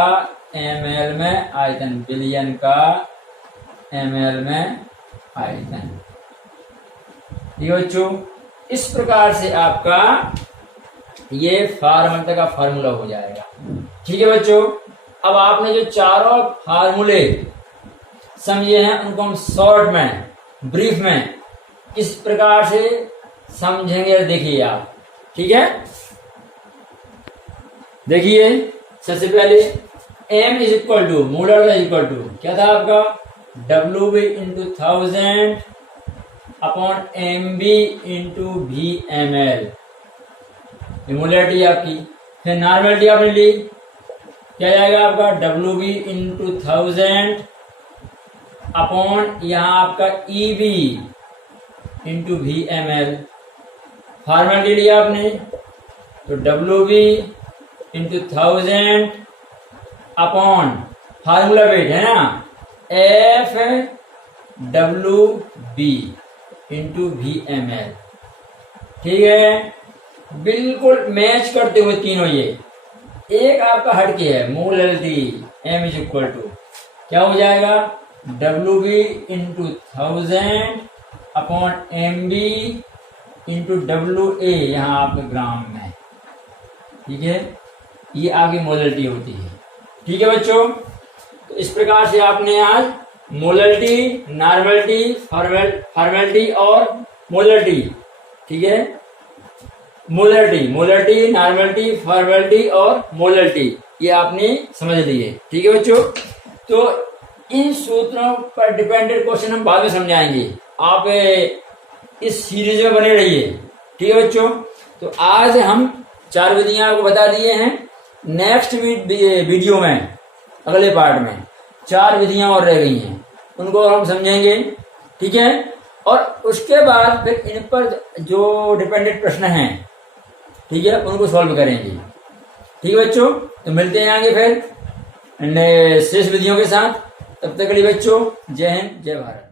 एम एल में आयतन, बिलियन का एम एल में आयतन। ठीक है बच्चों, इस प्रकार से आपका ये फार्मूला का फार्मूला हो जाएगा। ठीक है बच्चों, अब आपने जो चारों फार्मूले समझे हैं उनको हम शॉर्ट में, ब्रीफ में इस प्रकार से समझेंगे। देखिए आप, ठीक है, देखिए सबसे पहले m is equal to molar is equal to क्या था आपका, W B into 1000 upon M B into V M L, molarity आपकी। फिर नॉर्मलिटी आपने ली, क्या जाएगा आपका डब्ल्यू बी इंटू 1000 अपॉन यहाँ आपका E B into V M L. Formality लिया आपने तो W B into 1000 upon formula weight है ना, F W B into V M L. ठीक है, बिल्कुल मैच करते हुए तीनों, ये एक आपका हटके है, molarity M is equal to क्या हो जाएगा, W B into 1000 upon M B into W A, यहाँ आपके ग्राम में। ठीक है, ये आपकी मोलरिटी होती है। ठीक है बच्चों, तो इस प्रकार से आपने आज मोलरिटी, नॉर्मलिटी, फॉर्मेलिटी और मोलरिटी, ठीक है, मोलरिटी, नॉर्मलिटी, फॉर्मेलिटी और मोलरिटी, ये आपने समझ लिए। ठीक है बच्चों, तो इन सूत्रों पर डिपेंडेंट क्वेश्चन हम बाद में समझाएंगे, आप इस सीरीज में बने रहिए। ठीक है बच्चों, तो आज हम 4 विधियां आपको बता दिए हैं। नेक्स्ट वीडियो में, अगले पार्ट में 4 विधियां और रह गई हैं, उनको हम समझेंगे। ठीक है, और उसके बाद फिर इन पर जो डिपेंडेंट प्रश्न हैं, ठीक है, उनको सॉल्व करेंगे। ठीक है बच्चों, तो मिलते हैं आगे फिर शेष विधियों के साथ। तब तक के लिए बच्चों, जय हिंद, जय भारत।